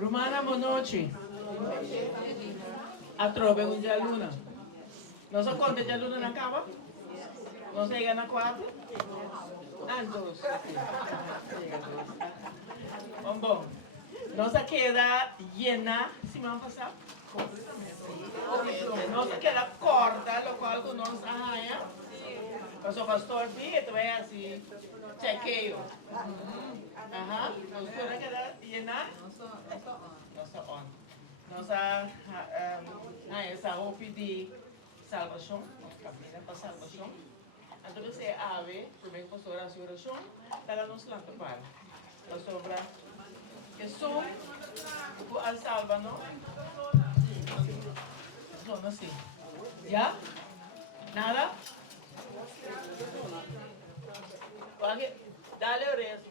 Romana Monochi. A trove un dia luna. Não só conta dia luna na cama? Não chega na quatro? Ah, dois. Chega dois. Bom. Nossa queda llena semana passada. Completamente. Nossa queda corta, lo qual com nós arranha. Nosso pastor Pietro é assim, chequeio. Ajá. Nossa queda llena. Nossa on. Nossa, essa roupa de salvação, caminha para salvação. Então você ave, também com sua oração, dá nos lança para. A sobra Jesus, o al salva, não? Não, assim. Já? Nada? Dale o resto.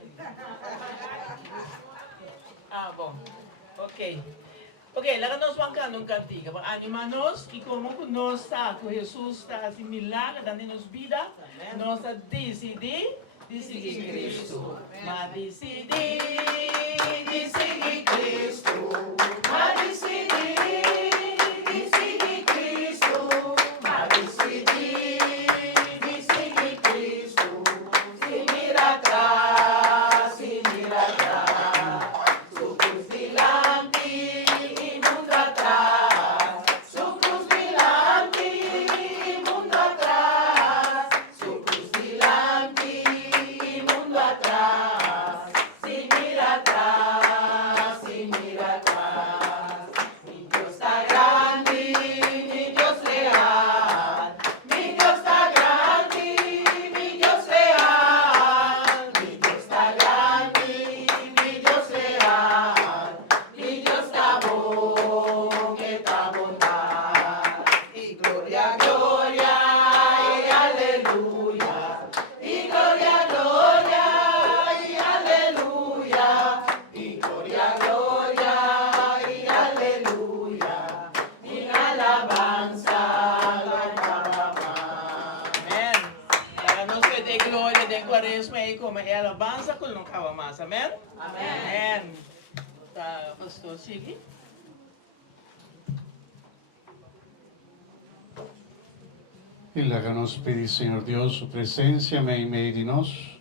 Ah, bom. Ok. Ok, lá nós vamos cantar um cantiga para animar-nos e como nós sabemos que Jesus está assim milagre, dando-nos vida, nós decidimos seguir Cristo. Mas decidimos seguir Cristo. Mas decidimos seguir Cristo. Mas decidimos seguir Cristo. Se mira atrás, se mira atrás. Su cruz delante y mundo atrás. Su cruz delante y mundo atrás. Su cruz delante y mundo atrás. Si mira atrás, si mira atrás. Mi Dios está grande, mi Dios leal. Mi Dios está grande, mi Dios leal. Mi Dios está grande, mi Dios leal. Mi Dios está bon, que está bondad. Y gloria, gloria, y aleluya. Y gloria, gloria, y aleluya. Y gloria, gloria, y aleluya. Mi alabanza lo acaba. Amén. Para nós que dê glória, dê quaresma e como é alabanza, que não acaba mais. Amém? Amém. Tá, pastor, sigue. Y háganos pedir, Señor Dios, su presencia en medio de nos,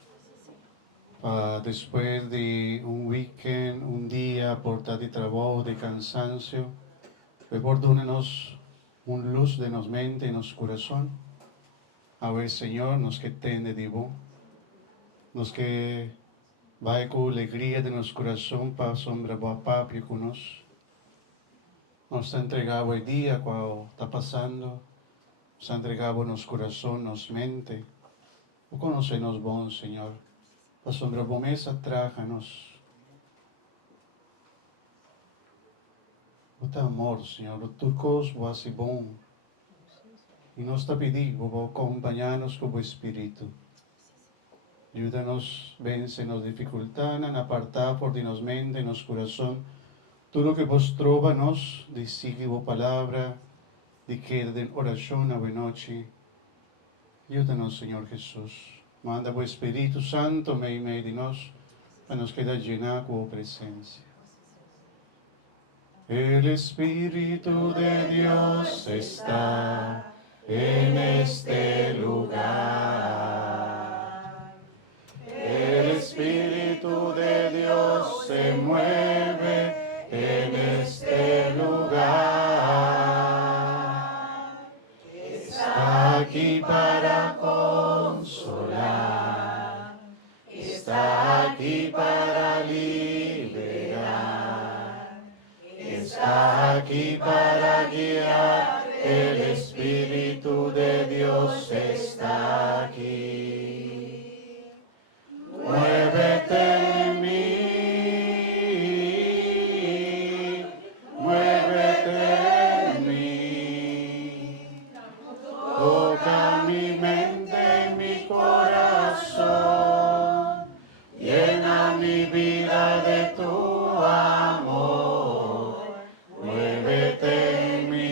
después de un weekend, un día portado de trabajo, de cansancio, perdónenos un luz de nos mente y nos corazón. A ver, Señor, nos que tende de vos, nos que va con alegría de nos corazón para sombra boa papia con nos. Nos está entregado el día cuando está pasando. Nos entregamos nos corazón, nos mente. O conocenos bom, Senhor. A sombra promessa traga-nos. O teu amor, Senhor. O teu cos vosso bom. E nós te pedimos, vou acompanhar-nos com o Espírito. Ajuda-nos, vence nas dificuldades, a apartar por de nos mente e nos coração tudo o que vos trova-nos, de seguir a palavra, de queda de oração à noite. Ajuda-nos, Senhor Jesus. Manda o Espírito Santo meio de nós, para nos quedar llenar com a presença. El Espíritu de Dios está en este lugar. El Espíritu de Dios se mueve en este lugar. Está aquí para consolar, está aquí para liberar, está aquí para guiar. El Espíritu de Dios está aquí. Muévete en mí, muévete en mí. Toca mi mente y mi corazón, llena mi vida de tu amor. Muévete en mí,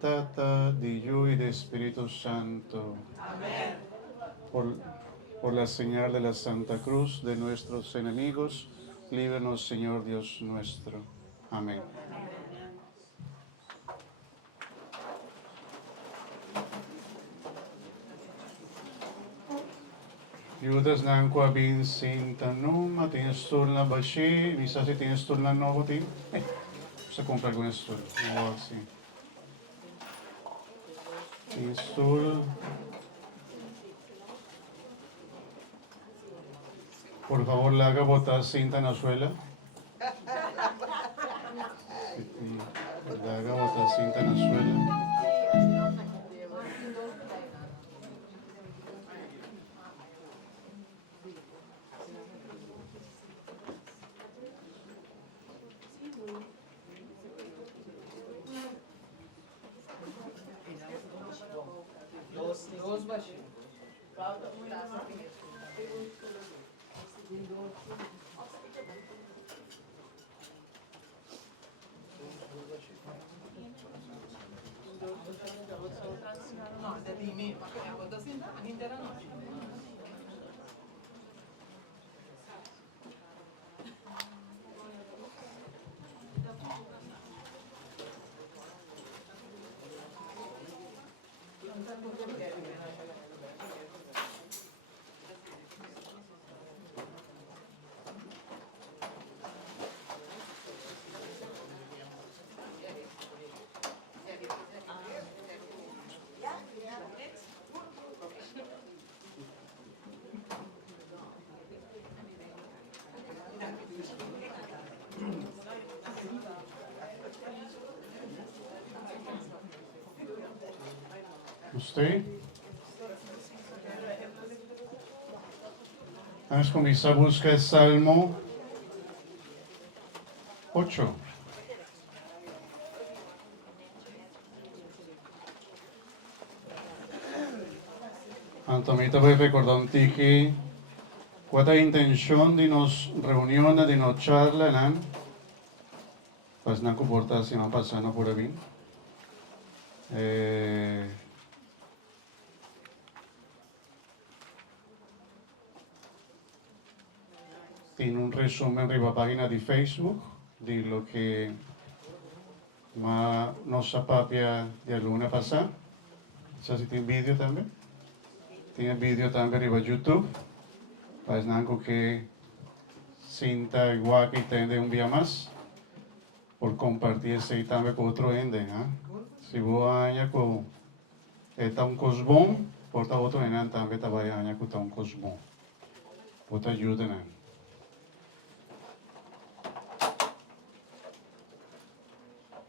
Tata, di Yu y de Espíritu Santo. Amén. Por la señal de la Santa Cruz de nuestros enemigos, líbranos, Señor Dios nuestro. Amén. Judas nang kwa bin sin tanum, tinestul na bashi, misa si tinestul na novo tin. Sa comprar con estul. No, sí. Tinestul. Por favor, le haga botar cinta en la suela. Le haga botar cinta en la suela. Dos baixinhos. No, de timmy, ma che avevo da sentire all'intera notte. ¿Usted? Vamos con misa busca el Salmo 8. Antomita voy a recordar un tiki. ¿Cuál es la intención de nos reunión, de nos charla, nan? Pues no comporta si no pasando por ahí. Tiene un resumen en la página de Facebook de lo que nos papia de alguna pasada. ¿Sabes si tiene vídeo también? Tiene vídeo también en YouTube. Pues nada que cinta igual que tiene un día más por compartir ese también con otro ende. Si vos aña con esta un cosbón, por otro ende también te vaya aña con un cosbón. Por te ayuden.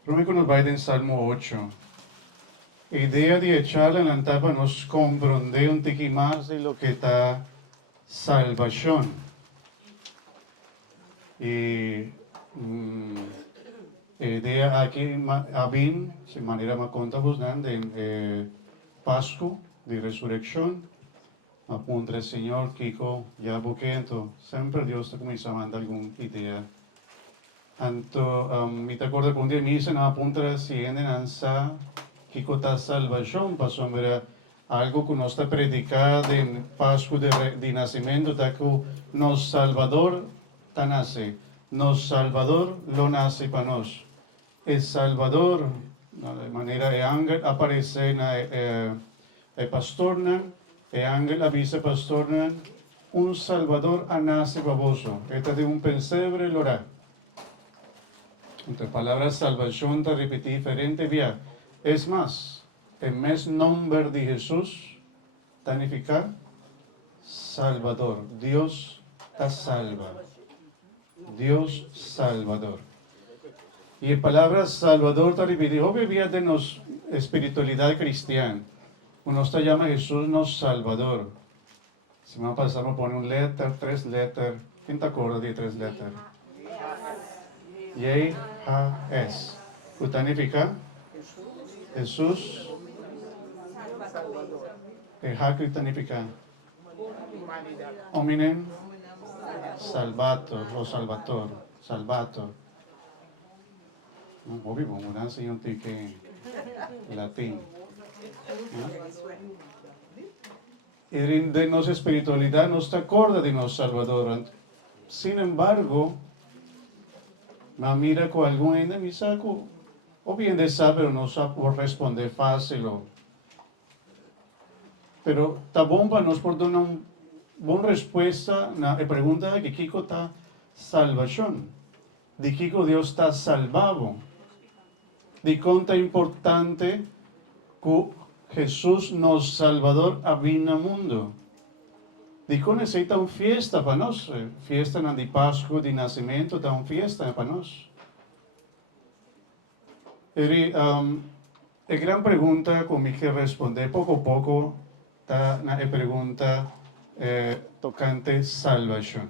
Rómico nos va en Salmo 8. Idea de echarle en la tapa nos comprende un tiqui más de lo que está salvación. Y idea aquí abin, de manera más contamos de Pascu, de resurrección, apunta el Señor Kiko, ya boquento, siempre Dios te comienza a mandar alguna idea. Anto, me acuerdo que un día me dicen, apunta si en ansa, Kiko ta salvación, pasó a algo que nos está predicado en Pascu de nacimiento, que nos Salvador ta nace, nos Salvador lo nace para nos. El Salvador, de manera de ángel, aparece en el pastorna, el ángel avisa pastorna, un Salvador a nace baboso, este de un pensebre lo hará. Entre palabras salvación te repetí diferente vía. Es más, el mes nombre de Jesús significa Salvador. Dios te salva. Dios Salvador. Y la palabra Salvador te repetí. Obviamente de nos espiritualidad cristiana. Uno se llama Jesús nos Salvador. Si me pasamos a poner un letter, 3 letras. ¿Quién te acuerda de 3 letras? Y-H-S. ¿Qué significa? Jesús. ¿Qué significa? Hominem salvator o salvator. Salvator. Bobby, vamos a enseñar un tique. latín. Y de nuestra espiritualidad no está acorda de nuestro Salvador. Sin embargo, me mira con algún enemigo, o bien de saber, pero no sabe responder fácil. Pero está bom para nós por dar uma boa resposta na pergunta que Kiko está salvação. De Kiko Deus está salvado. De quanto é importante que Jesus, nosso Salvador, habita no mundo. De quando necessita uma festa para nós. Festa de Páscoa, de nascimento, está uma festa para nós. A grande pergunta, como que responder pouco a pouco, está na pergunta tocante salvação.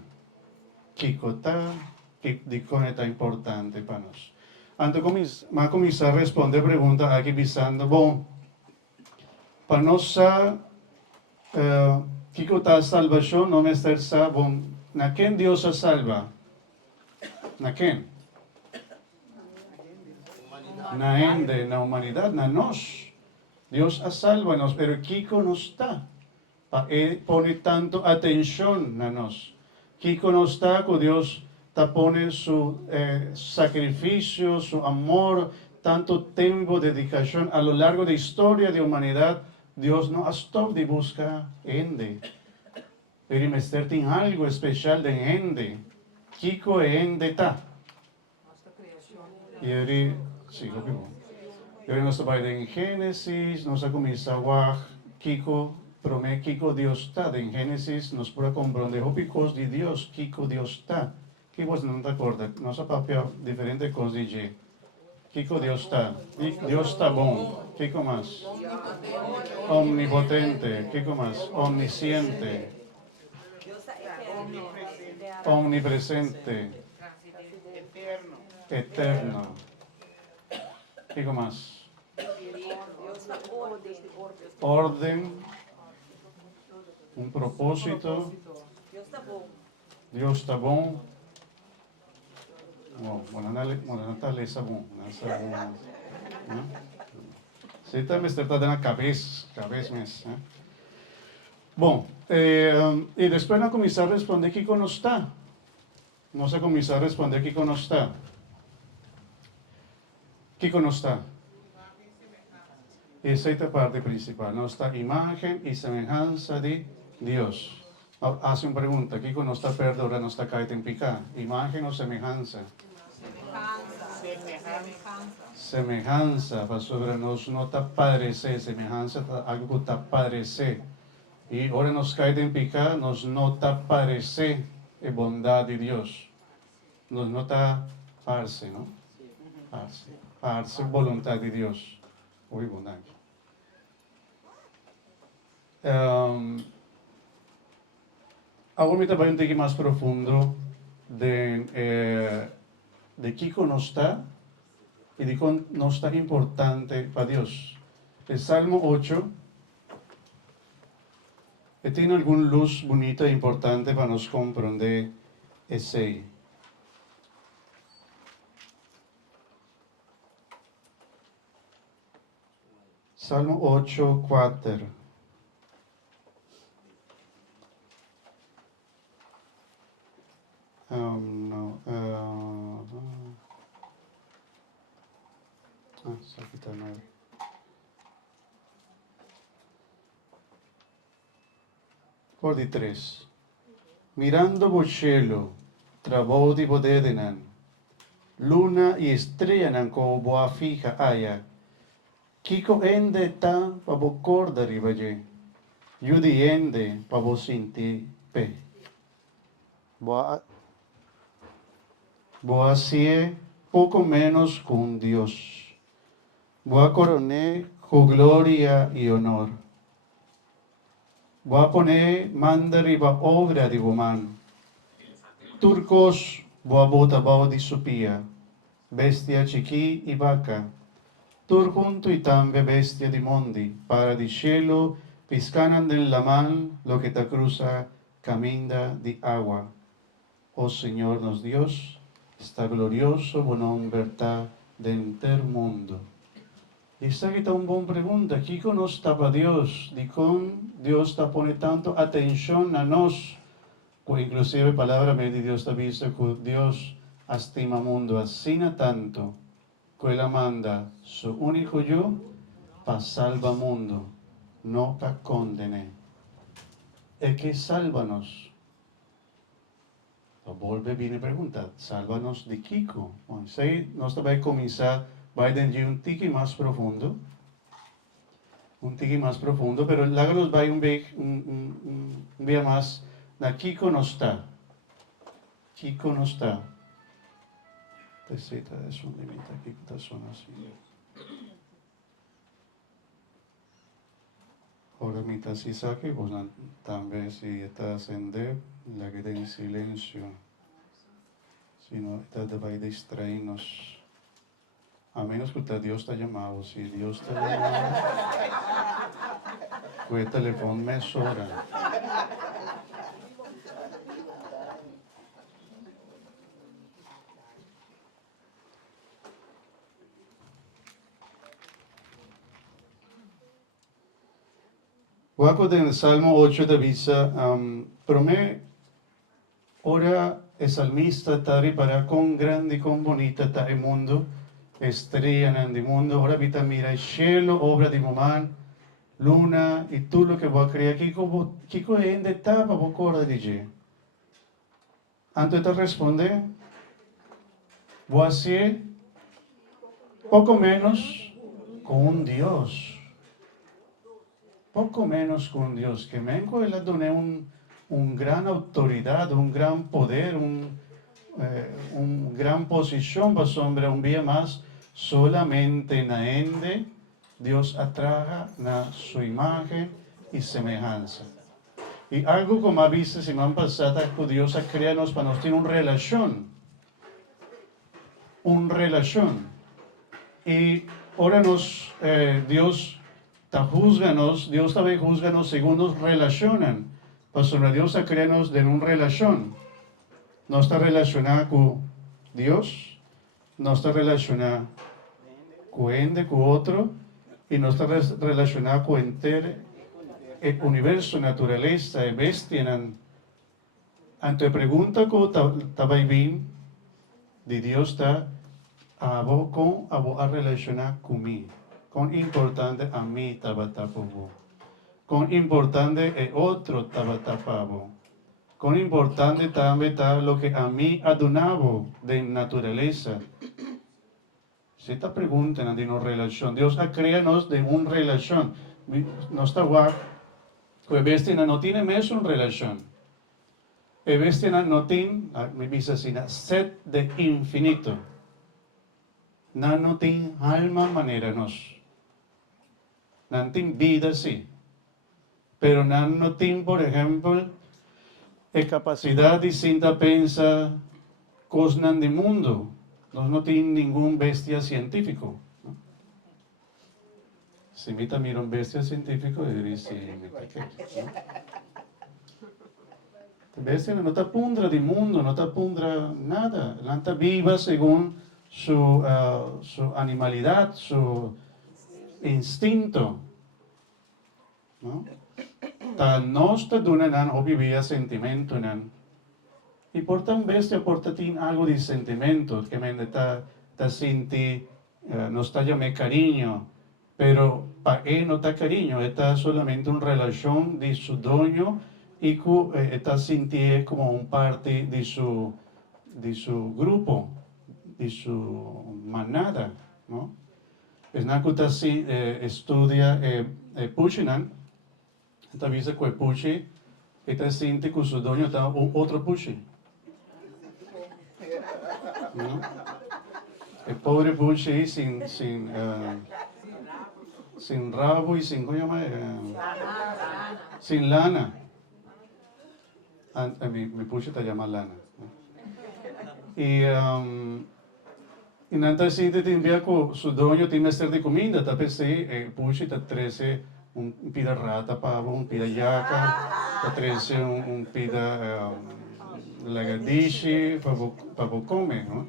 Kiko está, de como está importante para nós. Antes de começar a responder a pergunta, aqui pensando, bom, para nós, Kiko está salvação, não é estar bom, na quem Deus a salva? Na quem? Na ende, na humanidade, na nós. Deus a salva-nos, pero Kiko não está. Ele põe tanto atenção na nós. Kiko não está, que Deus está pondo seu sacrifício, seu amor, tanto tempo, dedicação, a lo largo da história da humanidade. Deus não stop de buscar ende. Pero Mester tem algo especial de ende. Kiko é ende tá. E ele, sigo vivo. Eu nós trabalhamos em Gênesis, nós começamos a Kiko, promete Kiko Deus está. Em Gênesis, nós podemos compreender o picos de Deus, Kiko Deus está. Que você não está acorda? Nossa papel diferente coisa de Kiko Deus está. Deus está bom. Kiko mais? Omnipotente. Kiko mais? Omnisciente. Omnipresente. Eterno. Kiko mais? Orden. Propósito. Deus está bom. Bueno, Natália está bom. Você também está dando a cabeça mesmo. Bom, e depois nós começamos a responder que não está. Nós começamos a responder que não está. Que não está. Essa é a parte principal. Não está imagem e semelhança de Deus. Hace uma pergunta, Kiko não está perto, ahora não está caído em picar. Imagem ou semelhança? Semelhança, pastor, nós não está parecer, semelhança, algo que está parecer. E agora nos caído em picar, nós não está parecer a bondade de Deus. Nós não está parse, não? Parse, vontade de Deus. Oi, bondade. Agora me trabalho um pouco mais profundo de Kiko não está e de como não está importante para Deus. O Salmo 8 tem alguma luz bonita e importante para nos compreender esse aí. Salmo 8, 4. Aqui está nada. Por de 3. Mirando o cielo, travou de bodedenan, luna e estrela nan ko boa fija aya. Kiko ende ta pa bo corda ribaje. Yudi ende pa bo sinti pe. Boa sie pouco menos com Deus. Boa coroné com glória e honor. Boa poner manda riba obra de woman. Turcos boa bota bao di supia. Bestia chiqui e vaca. Tur junto y tambe bestia di mondi, para di cielo, piscanan del laman, lo que te cruza, caminda di agua. Oh Señor nos Dios, está glorioso, buen verdad de enter mundo. E sta aqui uma boa pergunta. Kiko não estava Deus? De como Deus está pondo tanto atenção a nós? Inclusive, a palavra de Deus está vista que Deus estima o mundo assim tanto que Ele manda seu único Hijo para salvar o mundo, não para condenar. É que salva-nos. Volve vir e pergunta, salva-nos de Kiko? Bom, isso aí nós vamos começar, vai ter um tique mais profundo, pero logo nos vai um dia mais na Kiko não está. Kiko não está. Terceira é um limite, Kiko está só assim. Ora, mientras si saque, pues también si está acender, la que está en silencio. Si no, está va a distraernos. A menos que Dios está llamado. Si Dios está llamado, pues el teléfono me sobra. Guaco en el Salmo 8 de Visa, promé, ora el salmista tari para con grande y con bonita tari mundo, estrella en el mundo, ora vita mira el cielo, obra de mamá, luna y tú lo que voy a crear, Kiko es en de tapa, poco hora de je. Antes te responde, voy a hacer poco menos con un Dios. Poco menos con Dios, que Menco le doné un gran autoridad, un gran poder, un gran posición para sombra un día más, solamente en la ende Dios atraja na su imagen y semejanza. Y algo como ha visto semana pasada, que Dios ha creado para nos tener una relación. Y ahora Dios Dios también juzga-nos según nos relacionan. Pastor, Dios ha creado de una relación. No está relacionada con Dios, no está relacionada con otro, y no está relacionada con el universo, naturaleza, bestia. Ante pregunta que estaba bien, de Dios está a relacionar conmigo. Con importante a mí tabatapabo. Con importante el otro tabatapabo. Con importante también está lo que a mí adonabo de naturaleza. Si esta pregunta de una relación, Dios ha creado de una relación. No está guay. Pues bestia no tiene más una relación. Bestia no tiene, me dice así, sed de infinito. No tiene alma manera nos. No tiene vida, sí. Pero no tiene, por ejemplo, capacidad distinta pensar cosas del mundo. No tiene ningún bestia científico. ¿No? Si me mira un bestia científico, diría, sí, bestia no está pundra del mundo, no está pundra nada. La está viva según su animalidad, su instinto, ¿no? Ta nostra duna nan hobi via sentimento nan. Y por tan bestia porta tin algo de sentimento, que me ta sinti, no está llame cariño, pero para él no está cariño, está solamente una relación de su dueño y que está sinti como un parte de su grupo, de su manada, ¿no? Es na que estudia Pushinan, esta visa que Pushi, esta sinti que su dueño está otro Pushi. ¿No? El pobre Pushi sin rabo y sin, ¿cómo llama? Sin lana. Mi Pushi te llama lana. ¿No? Y nanta sinti te envía con su dueño tiene ser de comida, ta pensé, Pushi te trece un pida rata pavo, un pida yaca, te trece un pida lagardiche para comer, ¿no?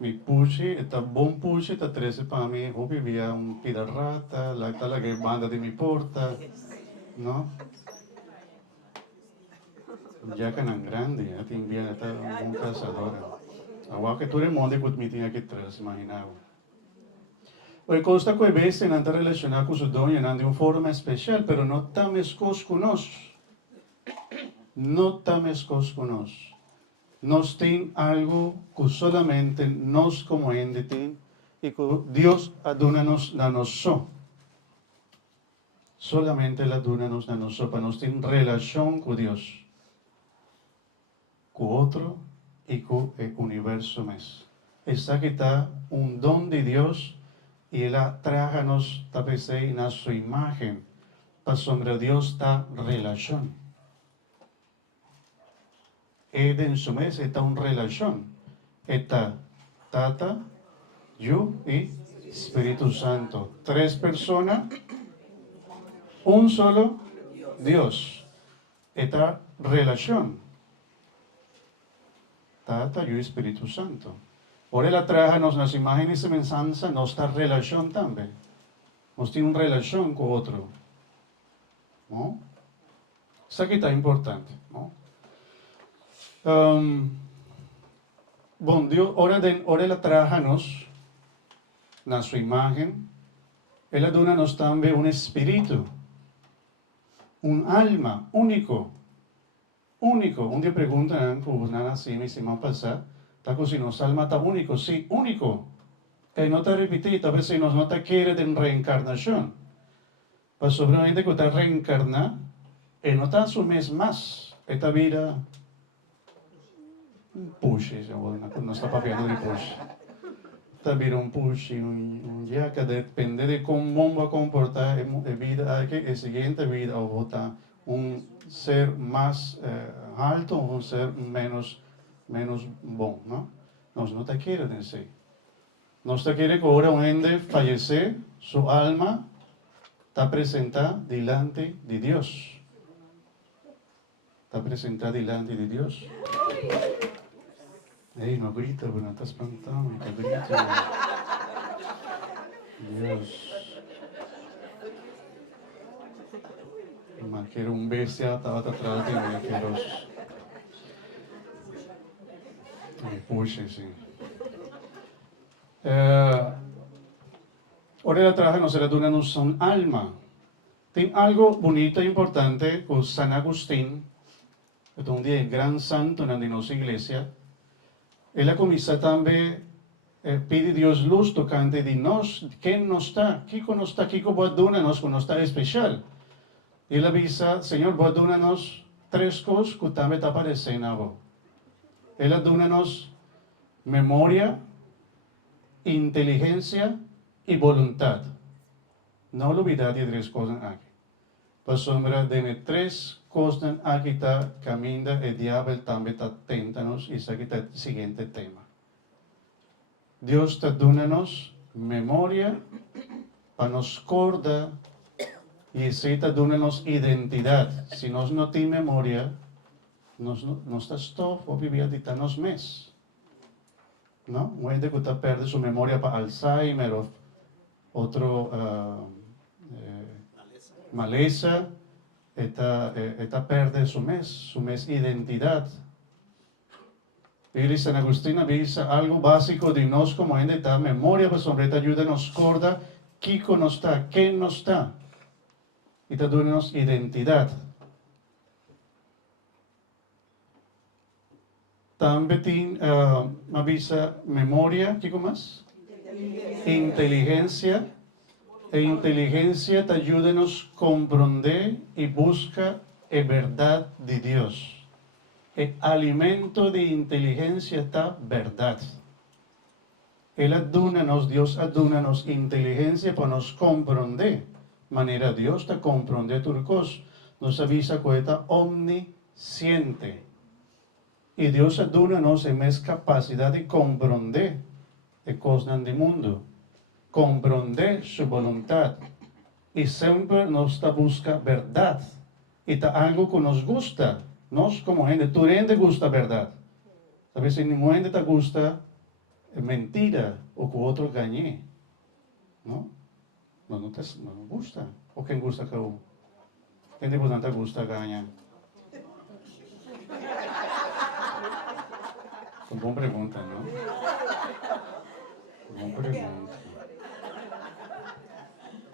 Mi pushi, eta bom pushi, eta 13 para mim, eu vivia pirarrata, lá está a banda de mi porta, não? Já que não grande, já tem bem, eta um caçador. Agora que tu remonte que me tinha que trazer, imaginava. O costa que vez não está relacionado com o dono, não de uma forma especial, pero não está mescos conosco. Não está mescos conosco. Nós tem algo que solamente nós como ente tem e que Deus aduna-nos na nós. Solamente Ele aduna-nos na nós, para nós ter relação com Deus, com o outro e com o universo mesmo. Essa que está dom de Deus e Ele traga-nos, talvez, na sua imagem, para sobre Deus está relação. E dentro mes está uma relação. Está Tata, eu e Espírito Santo. 3 pessoas, solo Deus. Esta relação. Tata, eu e Espírito Santo. Por ela traga-nos nas imagens e semelhança nossa relação também. Nós temos uma relação com o outro. Não? Isso aqui está importante. Não? Bom, Deus, ora ela traga-nos na sua imagem, ela dona-nos também um espírito, alma único. Um dia perguntam, como nada assim, me semana passada, está com si nossa alma está único, sim, único. E não está repetido, talvez se nós não está querendo reencarnação. Mas sobremente que está reencarnado, e não está assumindo mais esta vida. Push, não está papiando de push. Está vindo push, dia que depende de como vai comportar a vida, a seguinte vida, ou botar ser mais alto ou ser menos bom, não? Nós não está querendo assim. Nós está querendo que agora um ente falecer, sua alma está apresentada diante de Deus. Está apresentada diante de Deus. Ei, não grita, Bruno, está espantando, não grita. Deus. Mas quero bestia, estava atrás de mim, quero. Me puxa, sim. Ora atrás, nós damos uma alma. Tem algo bonito e importante com San Agustín, que é dia gran santo na nossa igreja. Ele começa também pede Deus luz tocante de nós, quem não está, Kiko não está, Kiko pode dar-nos quando está especial. Ele avisa, Senhor, pode dar-nos 3 coisas que também está aparecendo. Ele dá-nos memória, inteligência e vontade. Não olvidar de 3 coisas aqui. Para sombra de 3 coisas aqui está caminhando, o diabo também está tentando-nos, e isso aqui está o seguinte tema. Deus está dando-nos memória para nos acordar, e isso está dando-nos identidade. Se nós não temos memória, nós não estamos a viver de tantos meses. Não? Um ente que está perdendo sua memória para Alzheimer ou outro maleza, está perdendo sua identidade. Ele, San Agustín, avisa algo básico de nós como ente está, memória para sobre esta ajuda nos acorda, Kiko não está, quem não está. E está dando-nos identidade. Também tem, avisa memória, o que mais? Inteligência. A inteligência te ajuda-nos a compreender e buscar a verdade de Deus. O alimento de inteligência está verdade. Ele aduna-nos, Deus aduna-nos inteligência para nos compreender. Maneira Deus está compreender tudo coisa. Nos avisa que está omnisciente. E Deus aduna-nos a mais capacidade de compreender as coisas do mundo. Compreender sua vontade. E sempre nos está buscando verdade. E está algo que nos gusta. Nós, como gente, tu gente gusta a verdade. Talvez se ninguém te gusta mentira o que outro ganhe. Não? Não gusta. Ou quem gusta que eu? Quem de vocês gusta ganhar? Boa pergunta, não? Boa pergunta.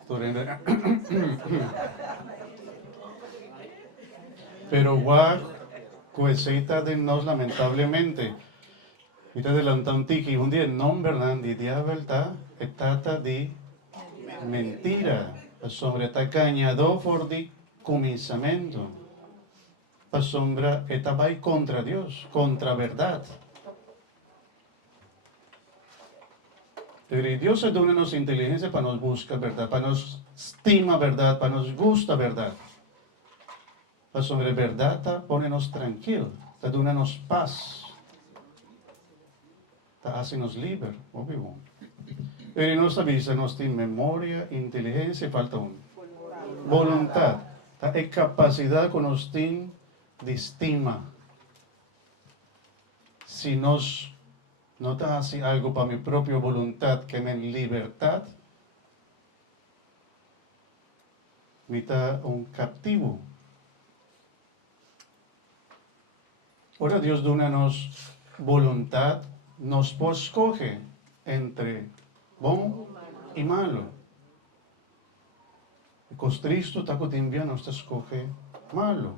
Estou rindo. Pero guau, coesita de nós, lamentavelmente. Ita adelanta un tiki, un día non verdad, di diavelta, etata di mentira. Sombra eta cañado for di comienzamento. La sombra eta vai contra Dios, contra verdad. Pero Dios se dona nos inteligencia para nos buscar verdad, para nos estima verdad, para nos gusta verdad. La sobre verdad ta pone nos tranquilo, ta dona nos paz. Ta hace nos libre, obvio. Pero en nuestra vida nos tiene memoria, inteligencia, falta un voluntad. Ta es capacidad que nos tiene de estima. Si nos no está así algo para mi propia voluntad, que me libertad, me está un captivo. Ahora Dios dona-nos voluntad, nos escoge entre bom y malo. Porque Cristo está cotidiano, nos escoge malo.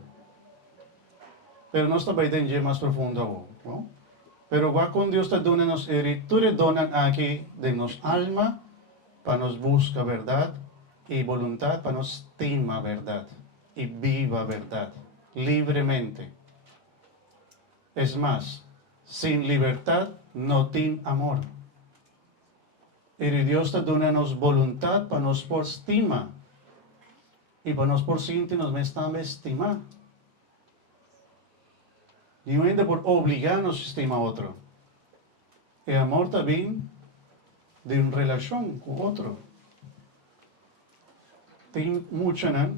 Pero no está para entender más profundo, ¿no? Pero cuando Dios te dona nos escrituras, donan aquí de nos alma, para nos busca verdad, y voluntad, para nos estima verdad, y viva verdad, libremente. Es más, sin libertad no tiene amor. Y Dios te dona nos voluntad, para nos por estima, y para nos por sentir nos me están estimar. Y no es por obligarnos a estimar a otro. El amor también de una relación con otro. Tiene mucha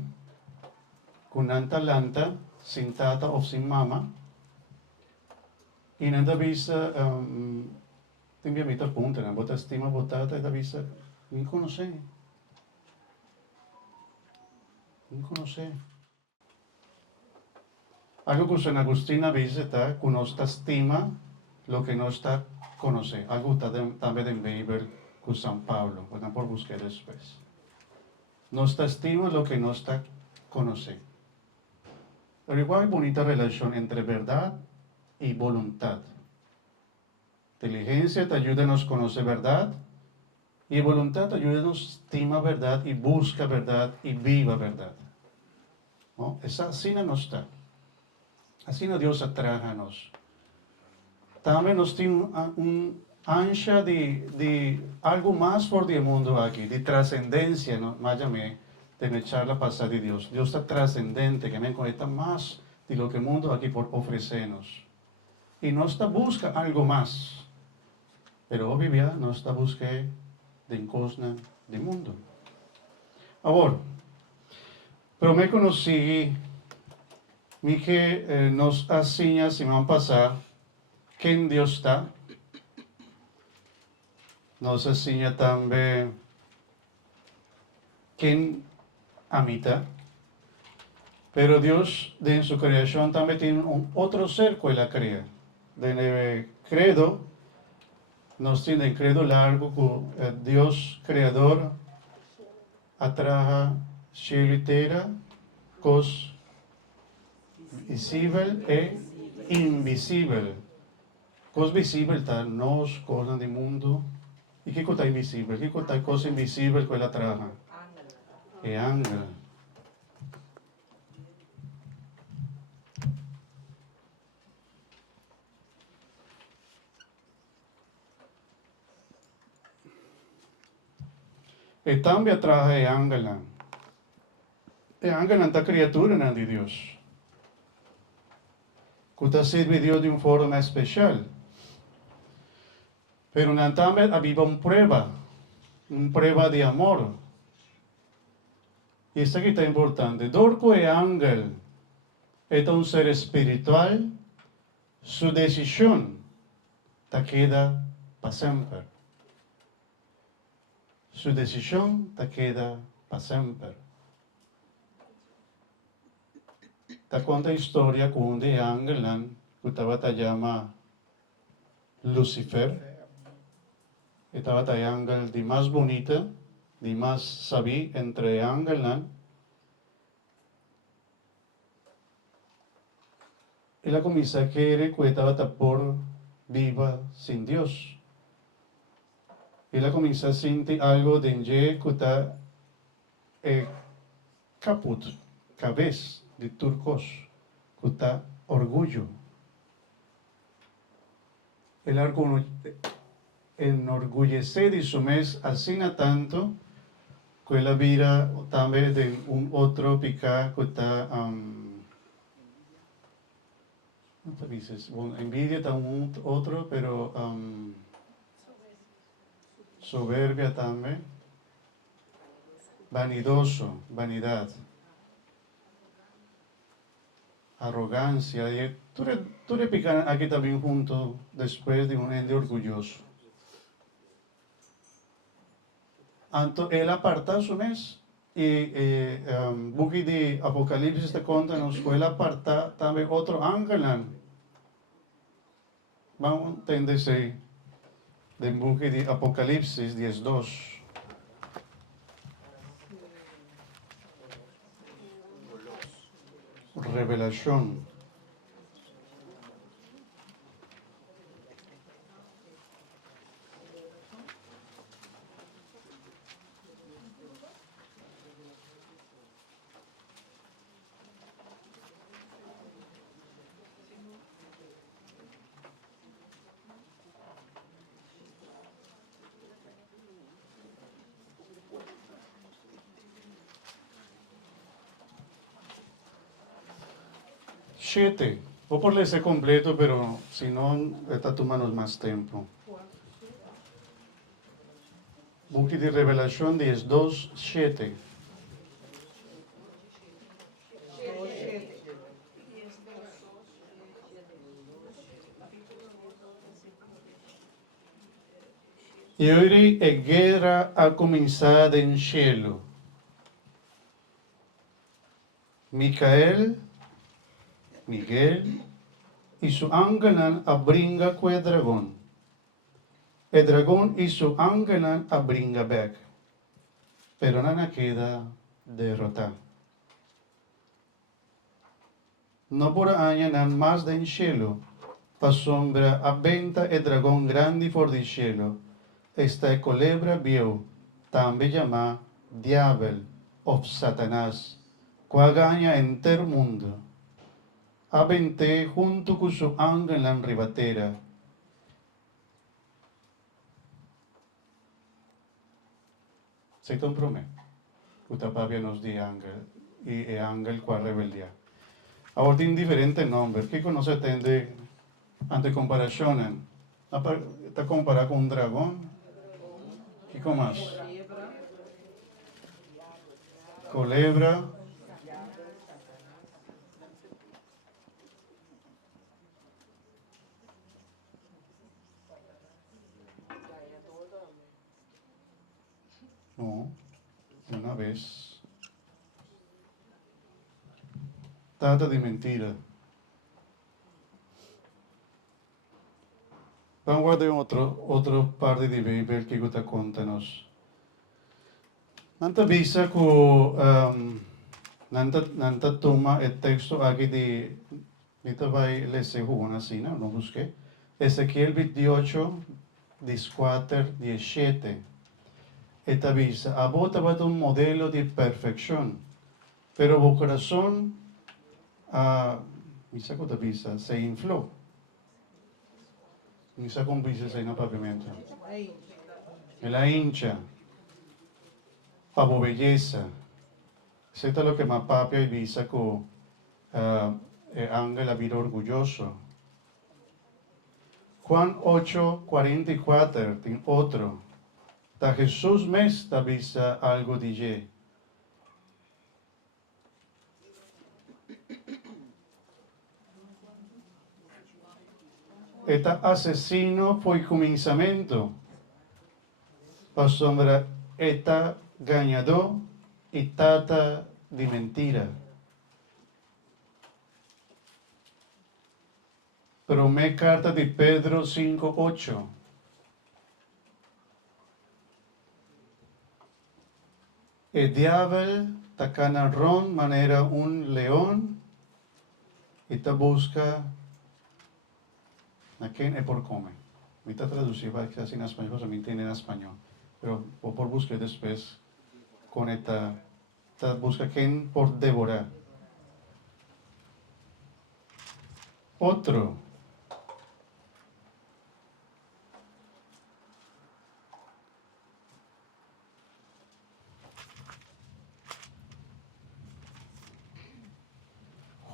con tanta lanta, sin tata o sin mama. Y nada visa, tengo mi punto, ¿no? Bota estima, botata, y visa, ni conoce. Ni conoce. Algo que San Agustín visita, que no está estima lo que no está conoce. Algo también en Biblia con San Pablo, bueno, por buscar después. No está estima lo que no está conoce. Pero igual hay bonita relación entre verdad y voluntad. Inteligencia te ayuda a nos conocer verdad, y voluntad te ayuda a nos estima verdad y busca verdad y viva verdad. ¿No? Esa así no está. Así no Dios atrae a nos. También nos tiene un ansia de algo más por el mundo aquí, de trascendencia, ¿no? Más llamé, de la charla pasada de Dios. Dios está trascendente, que me conecta más de lo que el mundo aquí por ofrecernos. Y no está busca algo más. Pero obviamente no está busca de cosas del mundo. Ahora, pero me conocí, mi que nos enseña semana pasada quién Dios está. Nos enseña también quién amita. Pero Dios, en su creación, también tiene un otro ser que la crea. En el credo, nos tiene el credo largo que Dios creador atraja cielo y tierra, cosas visible e invisible. Cosas visibles están nos, cosas del mundo. ¿Y qué cosa invisible? ¿Qué cosa invisible que la traja? El ángel. E también traje el ángel. El ángel es una criatura de Dios. Que sirve Dios de una forma especial. Pero también había una prueba de amor. Y esto aquí está importante. Dorco el ángel es un ser espiritual, su decisión te queda para siempre. Su decisión te queda para siempre. Te cuenta historia con un de ángel que estaba te llama Lucifer. Estaba te ángel de más bonita, de más sabí entre ángel. Y la comienza que estaba por viva sin Dios. Y la comienza a sentir algo de que está caput, cabeza de turcos, que está orgullo. El enorgullecer de su mes así tanto que la vida también de un otro pica que está ¿cómo te dices? Bueno, envidia también otro, pero soberbia también, vanidoso, vanidad, arrogancia. Y tú le pican aquí también junto después de un ende orgulloso. Anto él aparta su mes y buki de Apocalipsis te cuenta nos fue el aparta también otro ángel. Vamos a entenderse de buki de Apocalipsis 10:2. Revelación. Siete. Voy por leer completo, pero si no, está tomando más tiempo. Buki de Revelación 10:2-7. E hoje a guerra ha começado em cielo. Miguel e su ángel abringa com o dragão. O dragão e su ángel abringa back. Pero não queda derrotar. No por año nan más del cielo, pa sombra avventa e dragón grande for del cielo. Esta e culebra vio, también llama diablo of Satanás, qua ganha entero mundo. Avente junto con su ángel en ribatera. Se te promete, utapavia nos di ángel, y ángel qua rebeldia. Ahora tiene diferentes nombres. ¿Qué conoce ante comparación? Está comparado con un dragón. ¿Qué más? Culebra. No, una vez. Trata de mentira. Vamos a ver otro par de Biblia que gusta contanos. Nanta visa ko nanta toma el texto aquí de nita vai lese una así, no busqué. Ezequiel 28, 14, 17. Esta visa abota va un modelo de perfección, pero el corazón misa ko visa se infló. Misa con visa se no pavimento. La hincha. Pavo belleza. Esto es lo que más papia y visa con ángel a vida orgulloso. Juan 8:44, tiene otro. Da Jesús me está visa algo de Eta assassino foi cominciamento. Pasombra eta ganhador e tata de mentira. Promé carta de Pedro 5:8. El diablo tacana ron manera un león y te busca a quien es por comer. Ahorita traducir para que así en español, pues a mí tiene en español. Pero o por buscar después con esta busca quien por devorar. Otro.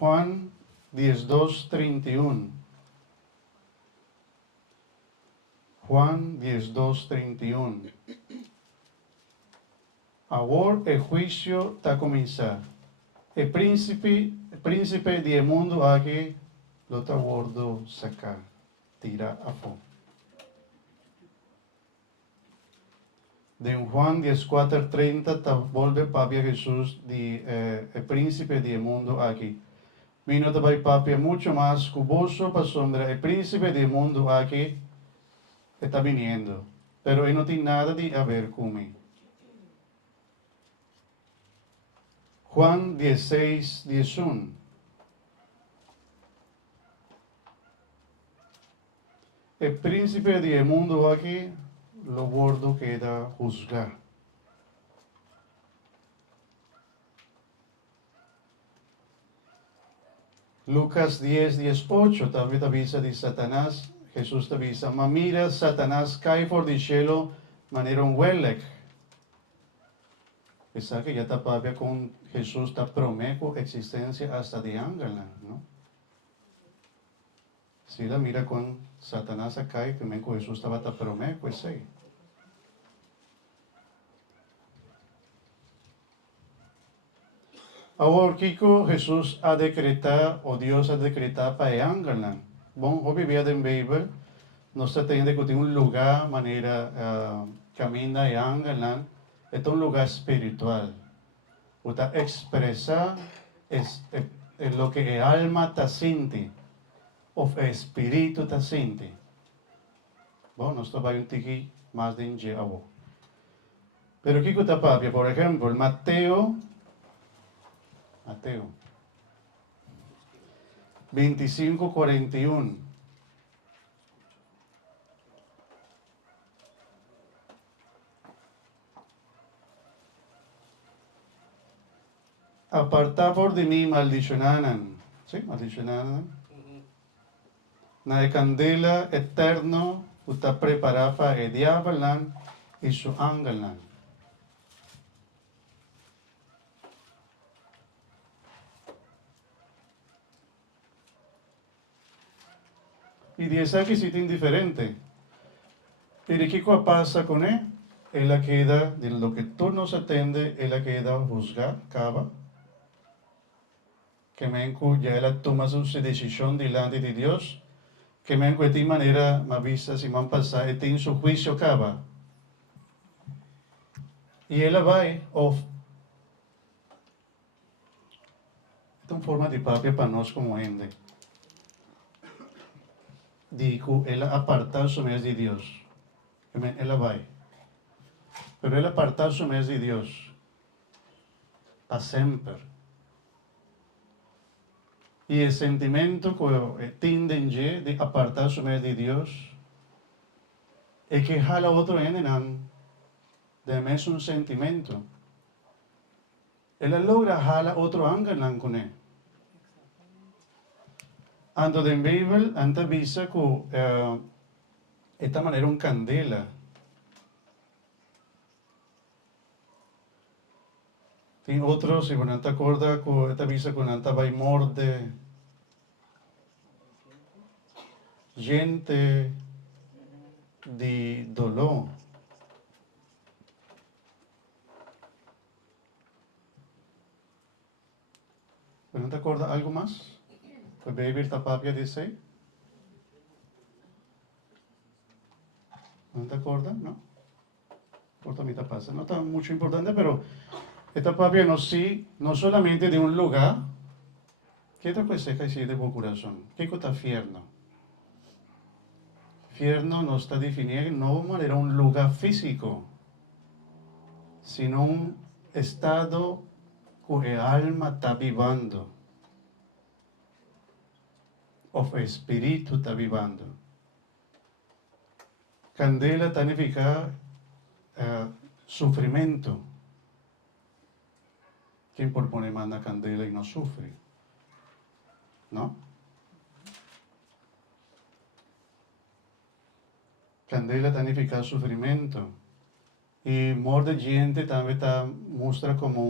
Juan 12:31. Juan 12:31. Agora el juicio está a comenzar. El príncipe del mundo aquí lo está gordo sacar, tira a fuego. De Juan 14:30 vuelve papia Jesús el príncipe del mundo aquí. Vino também papia mucho más cuboso para sombra. El príncipe del mundo aquí está viniendo, pero él no tiene nada de ver conmigo. Juan 16:11. El príncipe del mundo aquí, lo gordo queda juzgar. Lucas 10:18 también te avisa de Satanás. Jesús te avisa, ma mira, Satanás cae por el cielo manera un huelec. Esa que ya está papia con Jesús, está promeco existencia hasta de ángel, ¿no? Si la mira con Satanás acá y que me con Jesús estaba tan promeco, ese. Ahora, Kiko, Jesús ha decretado, o Dios ha decretado para el ángel. Bom, hoy vivía en Bíblia, nós temos que ter um lugar, maneira, caminha e ángel, é um lugar espiritual. O ta expresa es lo que el alma ta sinti, o el espíritu ta sinti. Bom, nós vamos um tiki mais de enjeu. Pero Kiko Tapapia, por ejemplo, Mateo 25:41. Apartad por de mí, maldicionanan. ¿Sí? Maldicionanan. Na de candela eterno, está preparada para el diablo y su ángel. Y dice aquí si es indiferente. Pero ¿qué pasa con él? Él la queda, de lo que tú no se atiende, él la queda juzgar, cava. Que menco ya él toma su decisión delante de Dios. Que menco de esta manera, me avisa si man pasa, él tiene su juicio cava. Y él va off. Esta es una forma de papia para nosotros como ende. Digo, él aparta su mes de Dios. Él va. Pero él aparta su mes de Dios. Para siempre. Y el sentimiento que tienden de apartar su mes de Dios es que jala otro enenan de mes un sentimiento. Él logra jala otro ángel con él. Antes de Biblia, antes visa que esta manera un candela. Tem otros, si no te acuerdas, que esta visa con anta va y morde gente de dolor. ¿No te acuerdas algo más? Pues Baby Tapapia dice. ¿No te acuerdas? ¿No? Por mitad pasa. No está mucho importante, pero esta papia nos sí, no solamente de un lugar, ¿qué otra cosa es que de buen corazón? ¿Qué cosa fierno? Fierno no está definido no de manera un lugar físico, sino un estado cuyo alma está vivando, o espíritu está vivando. Candela significa sufrimiento. ¿Quién por poner manda candela y no sufre? ¿No? Candela significa sufrimiento. Y amor de gente también muestra como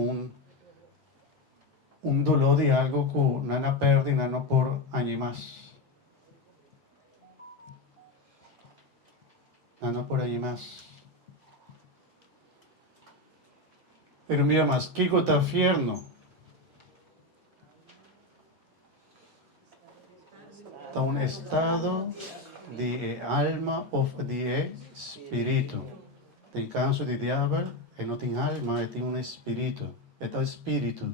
un dolor de algo que nada perde, nada por año más. Nada por año más. Pero mira más, ¿qué está fierno? Está un estado de alma o de espíritu. Tem caso de diabo, no tiene alma, tiene un espíritu. Este es espíritu.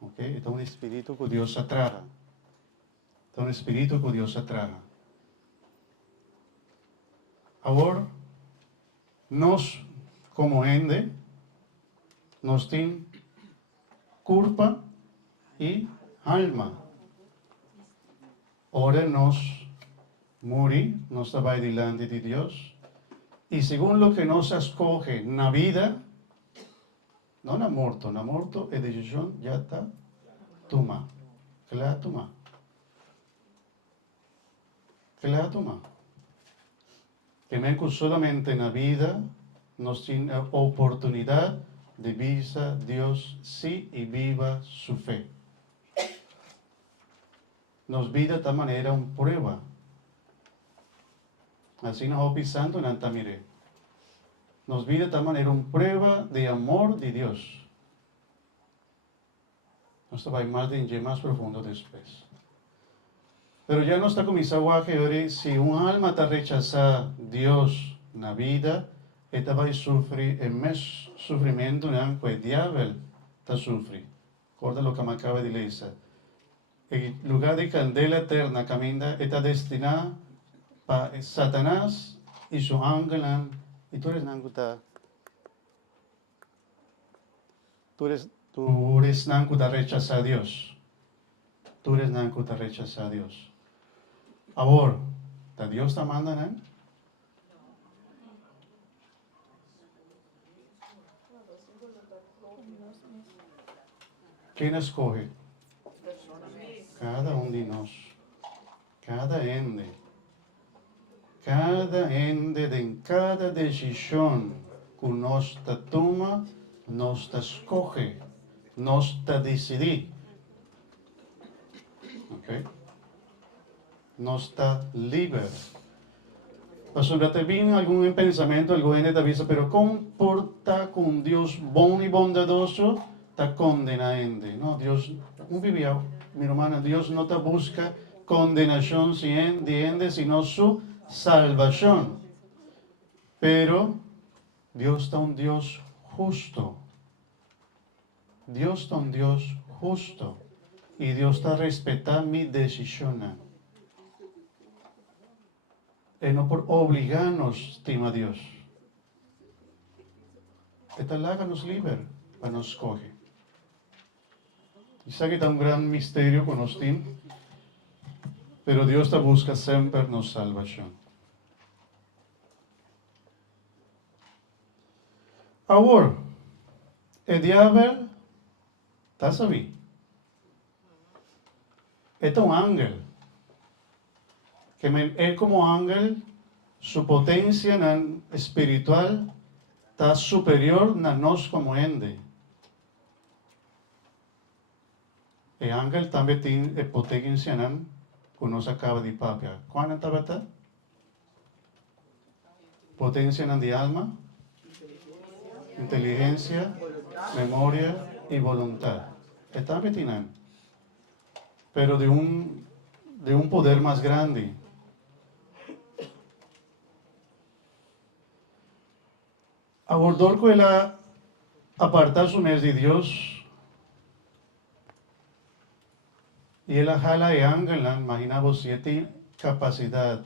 ¿Ok? Este es un espíritu que Dios atrae. Este es un espíritu que Dios atrae. Ahora, nós, como ende, nós temos culpa e alma. Ora nós morir, nós vai delante de Deus. Y según lo que nos escoge en la vida, no na morto es decisión ya está tomada. Clara tomada. Clara tomada. Que me solamente en la vida nos tiene oportunidad de visa Dios sí y viva su fe. Nos vida de esta manera una prueba. Así nos va pisando en Antamire. Nos vida de esta manera una prueba de amor de Dios. Esto va a ir más profundo después. Pero ya no está comenzando a que si un alma está rechazada Dios en la vida, esta va a sufrir el más sufrimiento que el diablo está sufriendo. Recuerda lo que me acaba de leer. El lugar de candela eterna camina está destinado para Satanás y su ángel. Y tú eres nanguta. Tú eres nanguta rechazar a Dios. Tú eres nanguta rechazar a Dios. Ahora, Dios te manda, ¿no? ¿Quién escoge? Cada uno de nosotros. Cada ende. Cada ende de cada decisión que nos toma, nos escoge, nos decide. ¿Ok? Nos está libre. Pastor, te viene algún pensamiento, algo en esta vista, pero comporta con Dios bueno y bondadoso, está condenando. No, Dios, un vivía, mi hermana, Dios no te busca condenación sino su salvación. Pero Dios está un Dios justo. Dios está un Dios justo. Y Dios está respetando mi decisión. No por obligarnos, estima Dios. Esta laga nos libera, para nos escoger. Y sé que está un gran misterio con nos, pero Dios te busca siempre nos salvación. Ahora, el diablo está sabiendo. Este es un ángel. Que él como ángel, su potencia espiritual está superior a nosotros como ende. El ángel también tiene potencia que nos acaba de papia. ¿Cuánto está? Potencia de alma, inteligencia, memoria y voluntad. Está tiene, pero de un poder más grande. abordar con la apartar su mes de Dios y el jala de ángelan, imaginamos siete capacidad,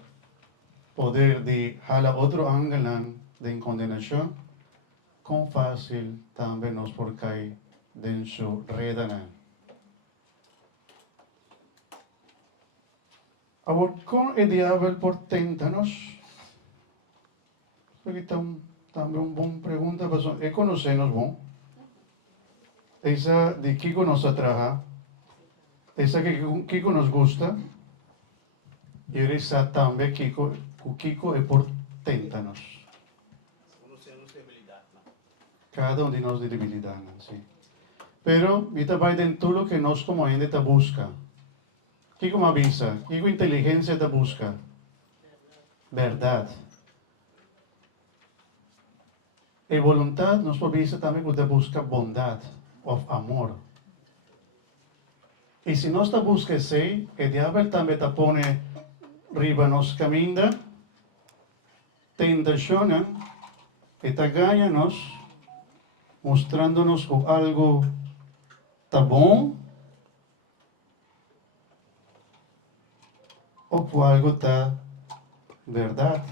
poder de jala otro ángelan de condenación, con fácil también nos por caer de su redana. Ahora, con el diablo por téntanos, también una buena pregunta, ¿es conocernos bon? Esa de Kiko nos atraja, esa que Kiko nos gusta, y esa también Kiko es por téntanos. Cada uno de nos de debilidad, sí. Pero, ahorita va dentro lo que nos como gente te busca. Kiko me avisa, Kiko inteligencia te busca. Verdad. Y voluntad nos avisa también que te busca bondad o amor. Y si no te busca ese, el diablo también te pone arriba nos camina, tentaciona, y te gana nos, mostrándonos que algo está bom o que algo está verdad.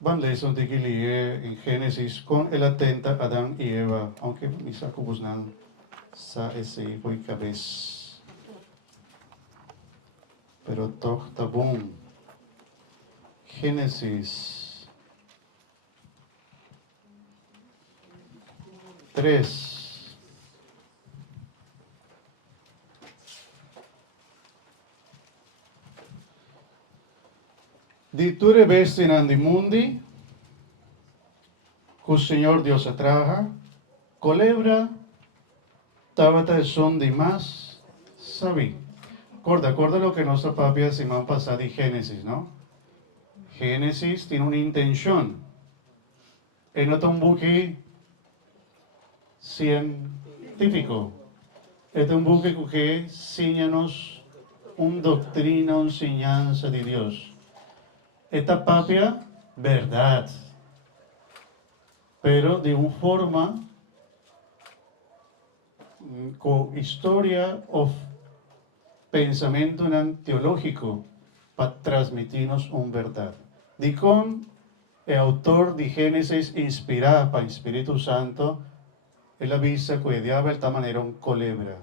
Van lezen de que leer en Génesis con el atenta Adán y Eva, aunque ni saco busnan sa ese fue cabeza. Pero toch está bom. Génesis 3. Diture vestin andimundi, que o Senhor Deus atraja, colebra, tabata son de más, sabí. Acorda lo que nuestra papia semana pasada de Génesis, ¿no? Génesis tiene una intención. No es un buque científico. Es un buque que enseña-nos una doctrina, una enseñanza de Dios. Esta papia, verdad. Pero de una forma con historia o pensamiento teológico para transmitirnos una verdad. De con el autor de Génesis inspirado para el Espíritu Santo, él avisa que el diablo de esta manera un culebra.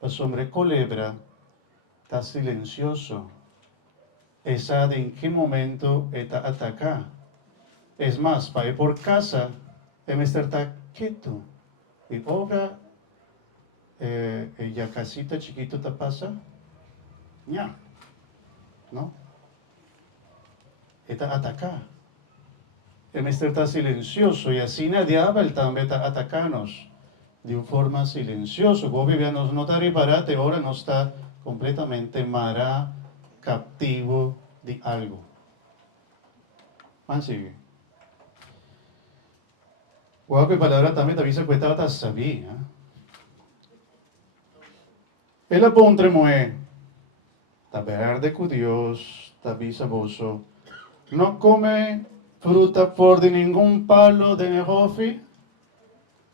El hombre culebra está silencioso. Sabe en qué momento está atacado. Es más, para ir por casa, él está quieto. Y obra, ya casita chiquito te pasa, ya, ¿no? Está atacado. El está silencioso y así nadie habla también está atacarnos de una forma silenciosa. Vos vivíamos no está reparate, ahora no está completamente mara, captivo de algo. Así. Guapo palabra también te avisa que estaba sabía. El apontre moe, está verde con Dios, está visaboso. No come fruta por de ningún palo de negofi.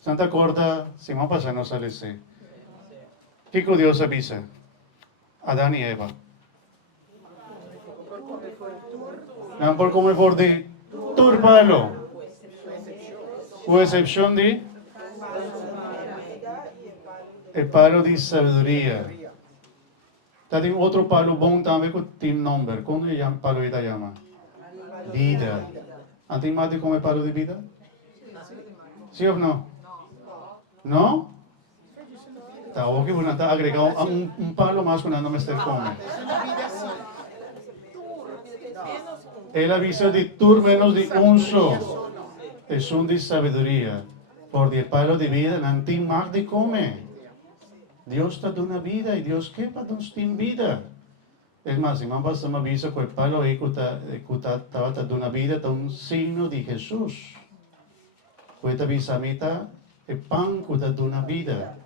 Santa Corda, si no pasa, no sale ese. ¿Qué con Dios avisa? Adán y Eva. No por comer por de turbalo. O excepción de el palo de sabiduría. Hay otro palo bom también que tiene nombre. ¿Cómo se llama palo esta llama? Vida. ¿Antes más de comer palo de vida? ¿Sí o no? ¿No? Está ok, bueno, está agregado un palo más cuando no me esté come. El aviso de tur menos de unso. Es un de sabiduría. Por el palo de vida, nanti más de come. Dios está dando una vida y Dios qué para nos tiene vida. Es más, si mamá se me avisa que el palo ahí que estaba dando una vida, está un signo de Jesús. Cuenta visamita, el pan que está dando una vida.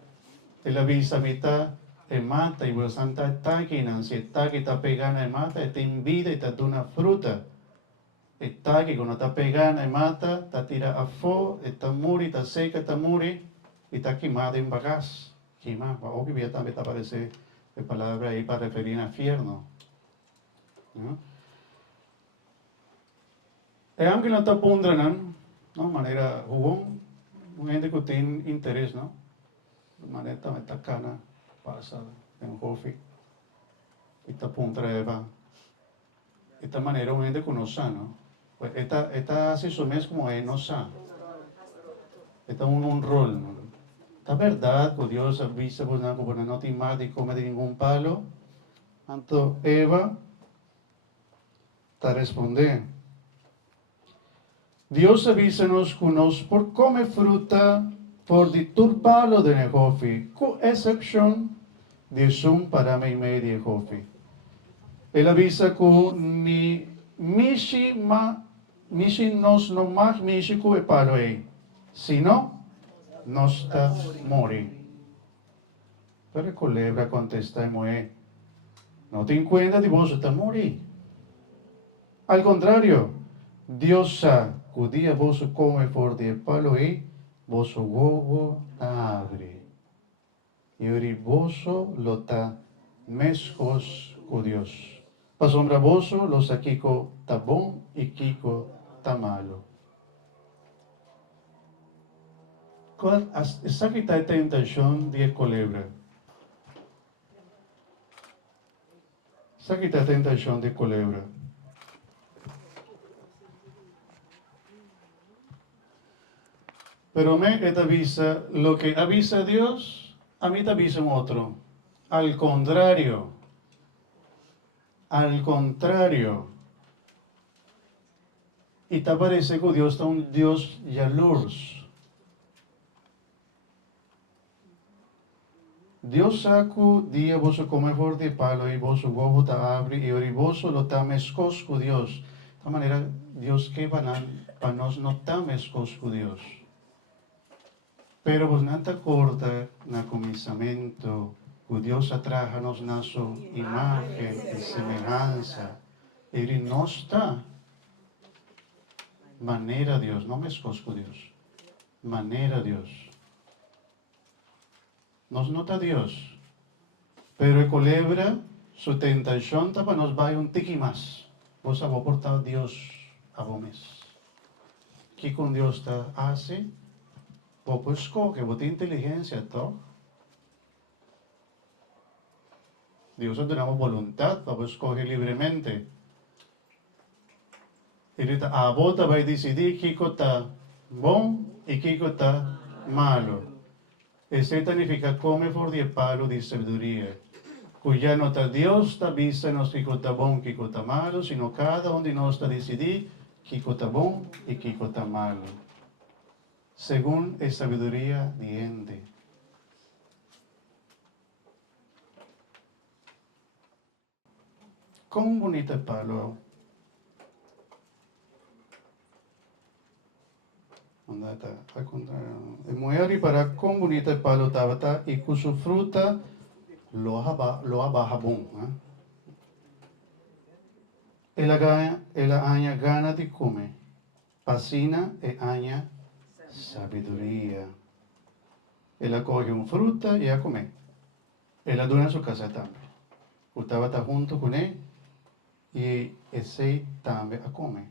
El avisamita, mata y vos santa ataque, si ataque está pegando y mata, te invita y te da una fruta. Ataque cuando está pegando y mata, te tira a fuego, está muri, está seca, está muri, y está quemada en bagas. Quemada, obviamente también te aparece la palabra ahí para referir a infierno. ¿No? E anche não está ponderando, não, maneira, um gente que tem interesse, não, de maneira também está cana, passa, tem um coffee, e está ponderando, e de maneira gente que não sabe, não, está assim só mesmo como é, não sabe, está rol, não, está verdade que Deus avisa por não tem mais de comer de nenhum palo, então Eva está respondendo. Dios avísanos que nos por comer fruta por disturbalo de negofi, con excepción de sun para mí media negofi. Él avisa que ni mishi nos no más mishi ku e palo ei, sino nos está mori. Pero el culebra contesta y moe, no te encuentras de vos está mori. Al contrario, Dios sabe que el día vos come por de palo y vos gogo abre. Y ori vos lo ta mescos con Dios. Pasombra vos los kiko ta bon y kiko ta malo. Esa que está esta intención de culebra. Esa que está esta intención de culebra. Pero me te avisa, lo que avisa Dios, a mí te avisa un otro. Al contrario, y te parece que Dios está un Dios yaluros. Dios saco día vos come for de palo y vos huevo te abre y ori vos lo tames cosco Dios. De esta manera, Dios que para nos no tames cosco Dios. Pero vos no te acorda na comienzamento que Dios atraja-nos na sua imagen y semejanza. Ele não está maneira Dios, não mescosco Dios, maneira Dios. Nos nota Dios, pero el culebra, su tentación está para nos vai un tiki más. Vos vos portar Dios a vos. Que con Dios está así. Vos escoge, vos tienes inteligencia, todo. Dios nos da voluntad para vos escoger libremente. Ele a vos vai decidir que está bom e que está malo. Ese significa come for de palo de sabiduría. Cuya nota Dios te avisa nos que está bom, que está malo, sino cada uno de nós está decidir que está bom e que está malo. Según la sabiduría de ende. Quão bonito el palo. ¿Dónde está? Al contrario. El mujer para quão bonito el palo estaba y con su fruta lo abaja bom. Ela aña gana de comer. Pasina e aña sabiduría. Ela coge una fruta y a comer. Ela dona en su casa también. Estaba junto con él y ese también a comer.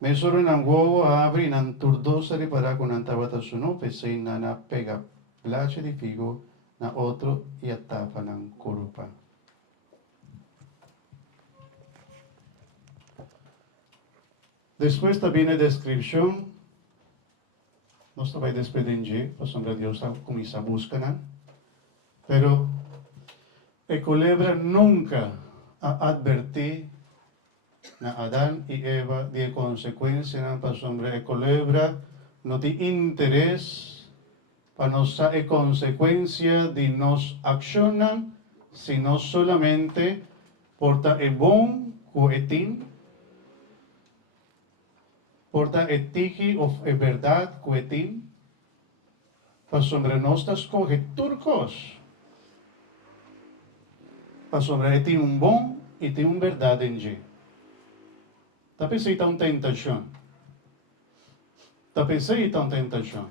Me solo en huevo abre en turdosa de para con antavata suno, pese en na pega plache de figo na otro y atapa en corupa. Después viene la descripción. Nos vai despedir, pues hombre Dios comienza a buscar. Pero el culebra nunca ha advertido a Adán y Eva de consecuencia, pues hombre el culebra no tiene interés para nos dar consecuencia de nos accionan, sino solamente porta el bon coetín, porta el tiki of verdad coetín, pues hombre nos escoge turcos. para sobre ti un bom e tem uma verdade em ti. Tá pensando uma tentação. Tá pensando uma tentação.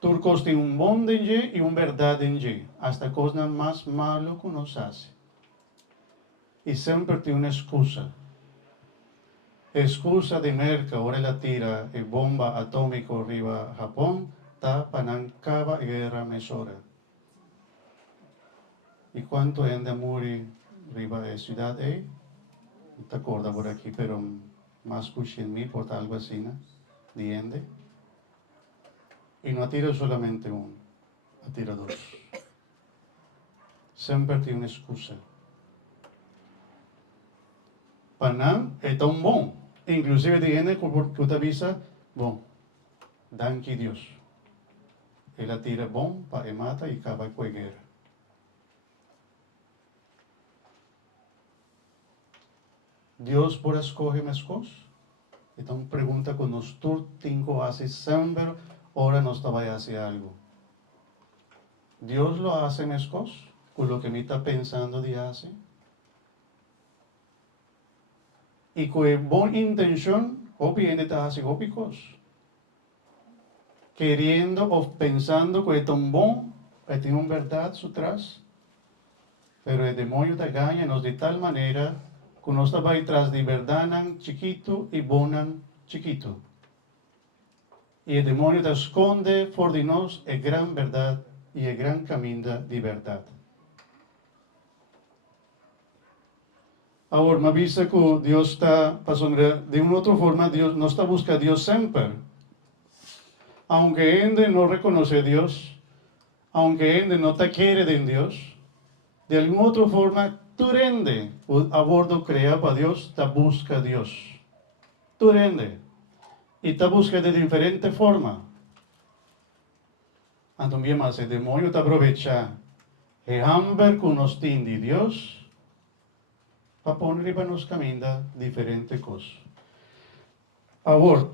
Turcos tem um bom em ti e uma verdade em ti. Hasta coisa mais malo que nos hace. E sempre tem uma excusa. Excusa de merca, ora la tira e bomba atômica arriba Japão, tá panancava a guerra mesora. E quanto ainda morre arriba da cidade aí? Não te acorda por aqui, pero mais que 100,000 por algo assim, né? De ende. E não atira solamente um, atira dois. Sempre tem uma excusa. Panam é tão bom. Inclusive de ende que te avisa, bom, danke Deus. Ele atira bom para e mata e acaba com a guerra. Deus por escolher minhas coisas. Então pergunta que nós todos hace sempre, ora nós vai fazer algo. Deus lo hace minhas coisas, com o que me está pensando de hacer. E com boa intenção, obviamente está fazendo coisas. Querendo ou pensando que é tão bom, que tem uma verdade por trás. Pero o demônio te ganha-nos de tal maneira que nós vai atrás de verdade chiquito e bonan chiquito. E o demônio te esconde por de nós a grande verdade e a grande caminho de verdade. Agora, me avisa que Deus está passando de uma outra forma, Deus não está buscando a Deus sempre. Aunque ainda não reconhece a Deus, aunque ainda não te quer de Deus, de alguma outra forma, tu rende. A bordo crea para Deus, te busca a Deus. Tu rende. E te busca de diferente forma. Então, bien más, o demônio te aprovecha o hambre que nos tem de Deus para poner para nos caminhar diferente coisas. Agora,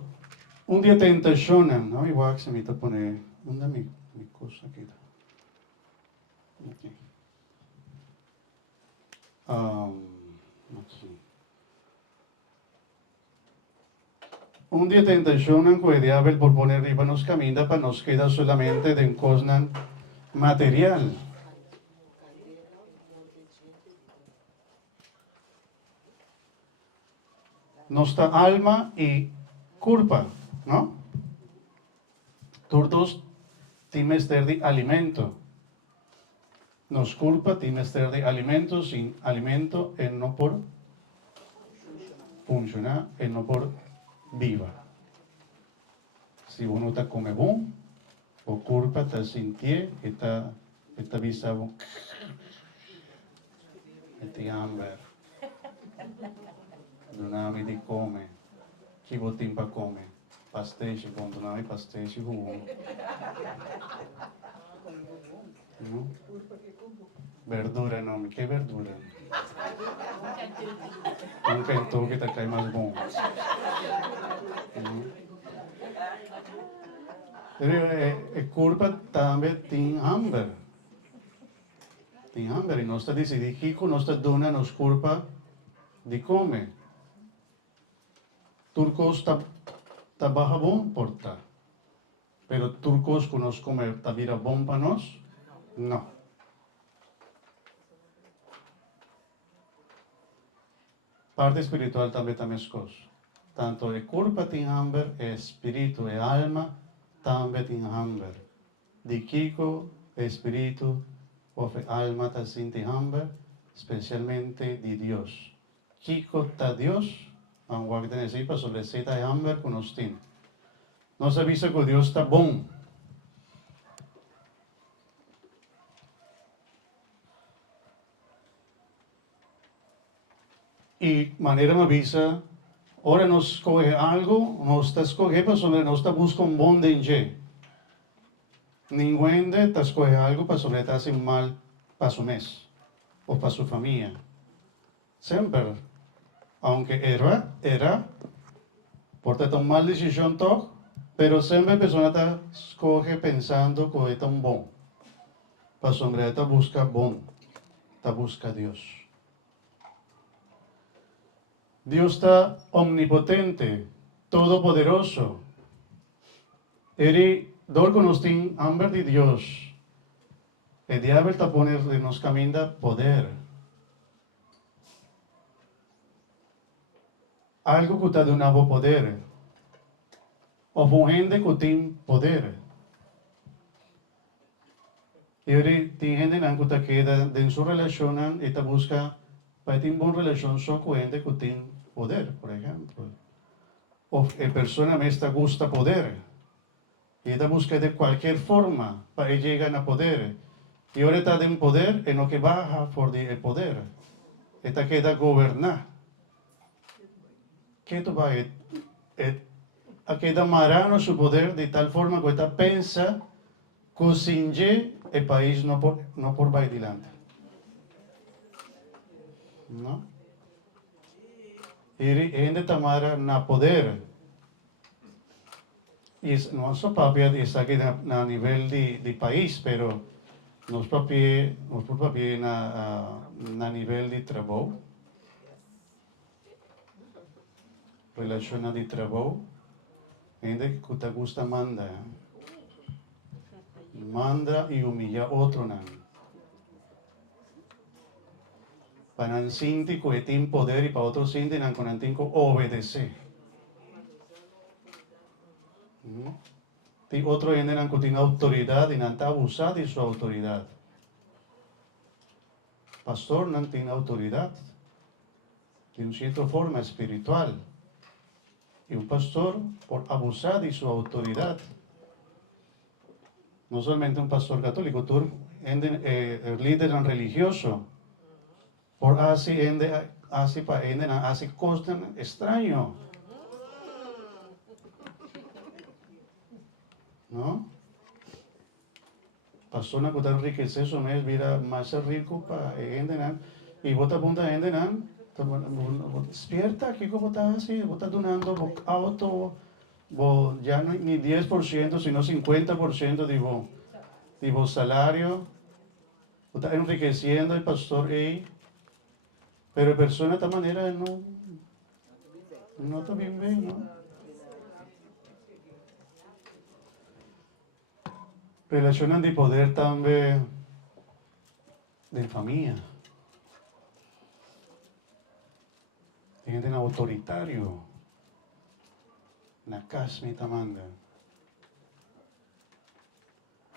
dia tentação, não me voy a se me está poner, onde é minha coisa aqui? Okay. Aqui. Dia tentação que o diabo por poner para nos caminhar para nos quedar solamente de coisa material. Nuestra alma y culpa, ¿no? Todos tienen de alimento. Nos culpa tiene de alimento, sin alimento, no por funcionar, no por viva. Si uno te come bom, o culpa te sentir, está visado, este hambre. Donami di come, chi botin pa come, pastéis, bom, donami pastéis e rumo. Verdura não, que verdura? Cantou que te cai mais bom. A culpa também tem hambre. Tem hambre, e nós está decidindo que nós está dando nos culpa de comer. Turcos está baja bom porta. Pero turcos que nos comer está vira bom para nós? Não. Parte espiritual também tem as coisas. Tanto a culpa tem hambre, o espírito e a alma também tem hambre. De Kiko, o espírito ou a alma está sentindo hambre, especialmente de Deus. Kiko está Deus, vamos a tener para sobre seta de hambre que nos tiene. Nos avisa que Deus está bom. E maneira me avisa, ora nos escolhe algo, nos está escolhendo sobre nos está buscando bom de ninguém está escolhendo algo para sobre estar sin mal para su mês ou para sua família. Sempre, aunque era, por tomar mal decisão todo, pero sempre a pessoa está escolhe pensando que é tão bom, para sobre estar busca bom. ta busca a Dios. Dios está omnipotente, todopoderoso. Eri dolgonostin amber di Dios. El diablo está poner de nos camina poder. Algo que está de un poder. O gente que tiene poder. Y ahora tiene gente que queda en su relación y busca para tener una buena relación con gente que tiene poder, por ejemplo. O persona me está gusta poder. Y ella busca de cualquier forma para llegar a poder. Y ahora está en poder en lo que baja por el poder. Esta queda gobernar. ¿Qué tú vas a queda marano su poder de tal forma que esta pensa que sin el país no por va adelante. ¿No? Y gente tamara na poder. Y no es papia está aquí a nivel de país, pero nos papia na nivel de trabajo. Relación de trabajo. Gente que te gusta manda. Manda y humilla a otro. Para un sinti que tiene poder y para otro sinti que tiene que obedecer. Y otro gente que tiene autoridad y no está abusando de su autoridad. Pastor no tiene autoridad. De una cierta forma espiritual. Y un pastor por abusar de su autoridad. No solamente un pastor católico, tú el líder religioso. Por así hace cosas extrañas. ¿No? Persona que está enriquece eso no es vida más rico para gente. Y vos te apuntas a gente. Despierta, ¿qué como estás así? Vos estás donando auto, ya no ni 10%, sino 50% de vos salario. Vos estás enriqueciendo el pastor ahí. Pero la persona de esta manera no está bien, ¿no? Relacionan de poder también de familia. Gente autoritario. Na casa me manda.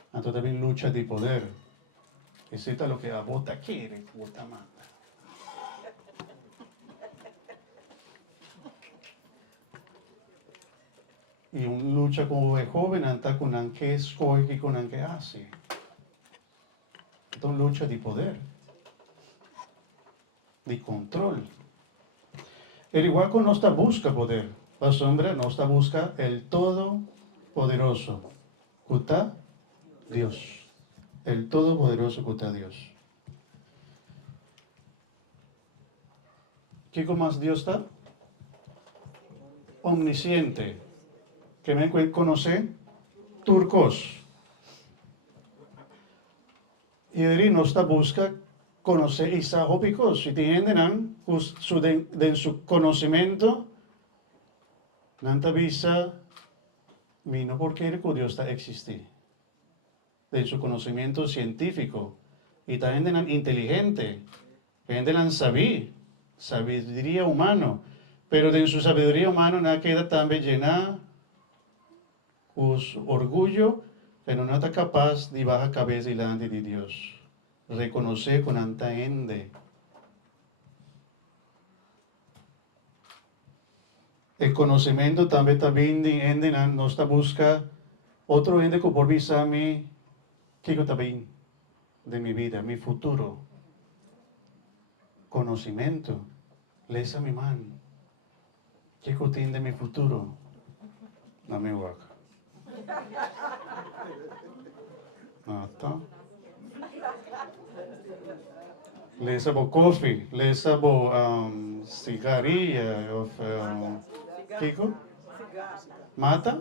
Entonces también lucha de poder. Es lo que a vota quiere, vota manda. Y un lucha como es joven, anda con el que escoge y con el que hace. Entonces lucha de poder, de control. El igual con nuestra busca poder. La sombra nuestra busca el Todopoderoso. Cuta Dios. El Todopoderoso cuta Dios. ¿Qué más Dios está? Omnisciente. Que me conoce turcos. Y nos busca conocer isajópicos. Si tienen su conocimiento, nanta visa, no porque el Dios está existir. De su conocimiento científico. Y también inteligente. También sabiduría humano. Pero de su sabiduría humana nada queda también llena su orgullo, pero no está capaz de bajar cabeza delante de Dios. Reconocer con anta gente. El conocimiento también está bien de gente, no está busca otro gente que por visa mi, ¿qué está bien de mi vida, mi futuro? Conocimiento. Lesa mi man. ¿Qué tiene de mi futuro? No me guaca. Nata. Lesa bo coffee, lesa bo cigarilla, of Kiko? Mata?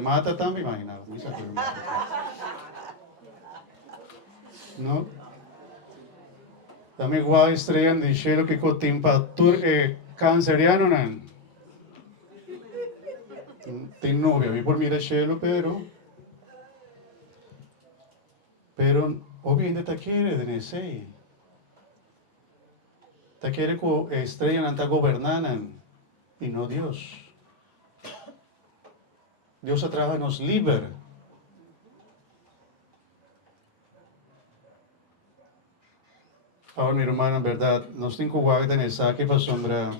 Mata también, imagínate. ¿No? Dame guay estrella de cielo que cotimpa tur canceriano nan. Tin novia, vi por mira cielo, pero obviamente te quiere de nese. Te quiere que estrella nan ta gobernanan y no Dios. Dios atraja nos liber. Ahora mi hermano, en verdad, nos tengo guarda en el saque para sombra.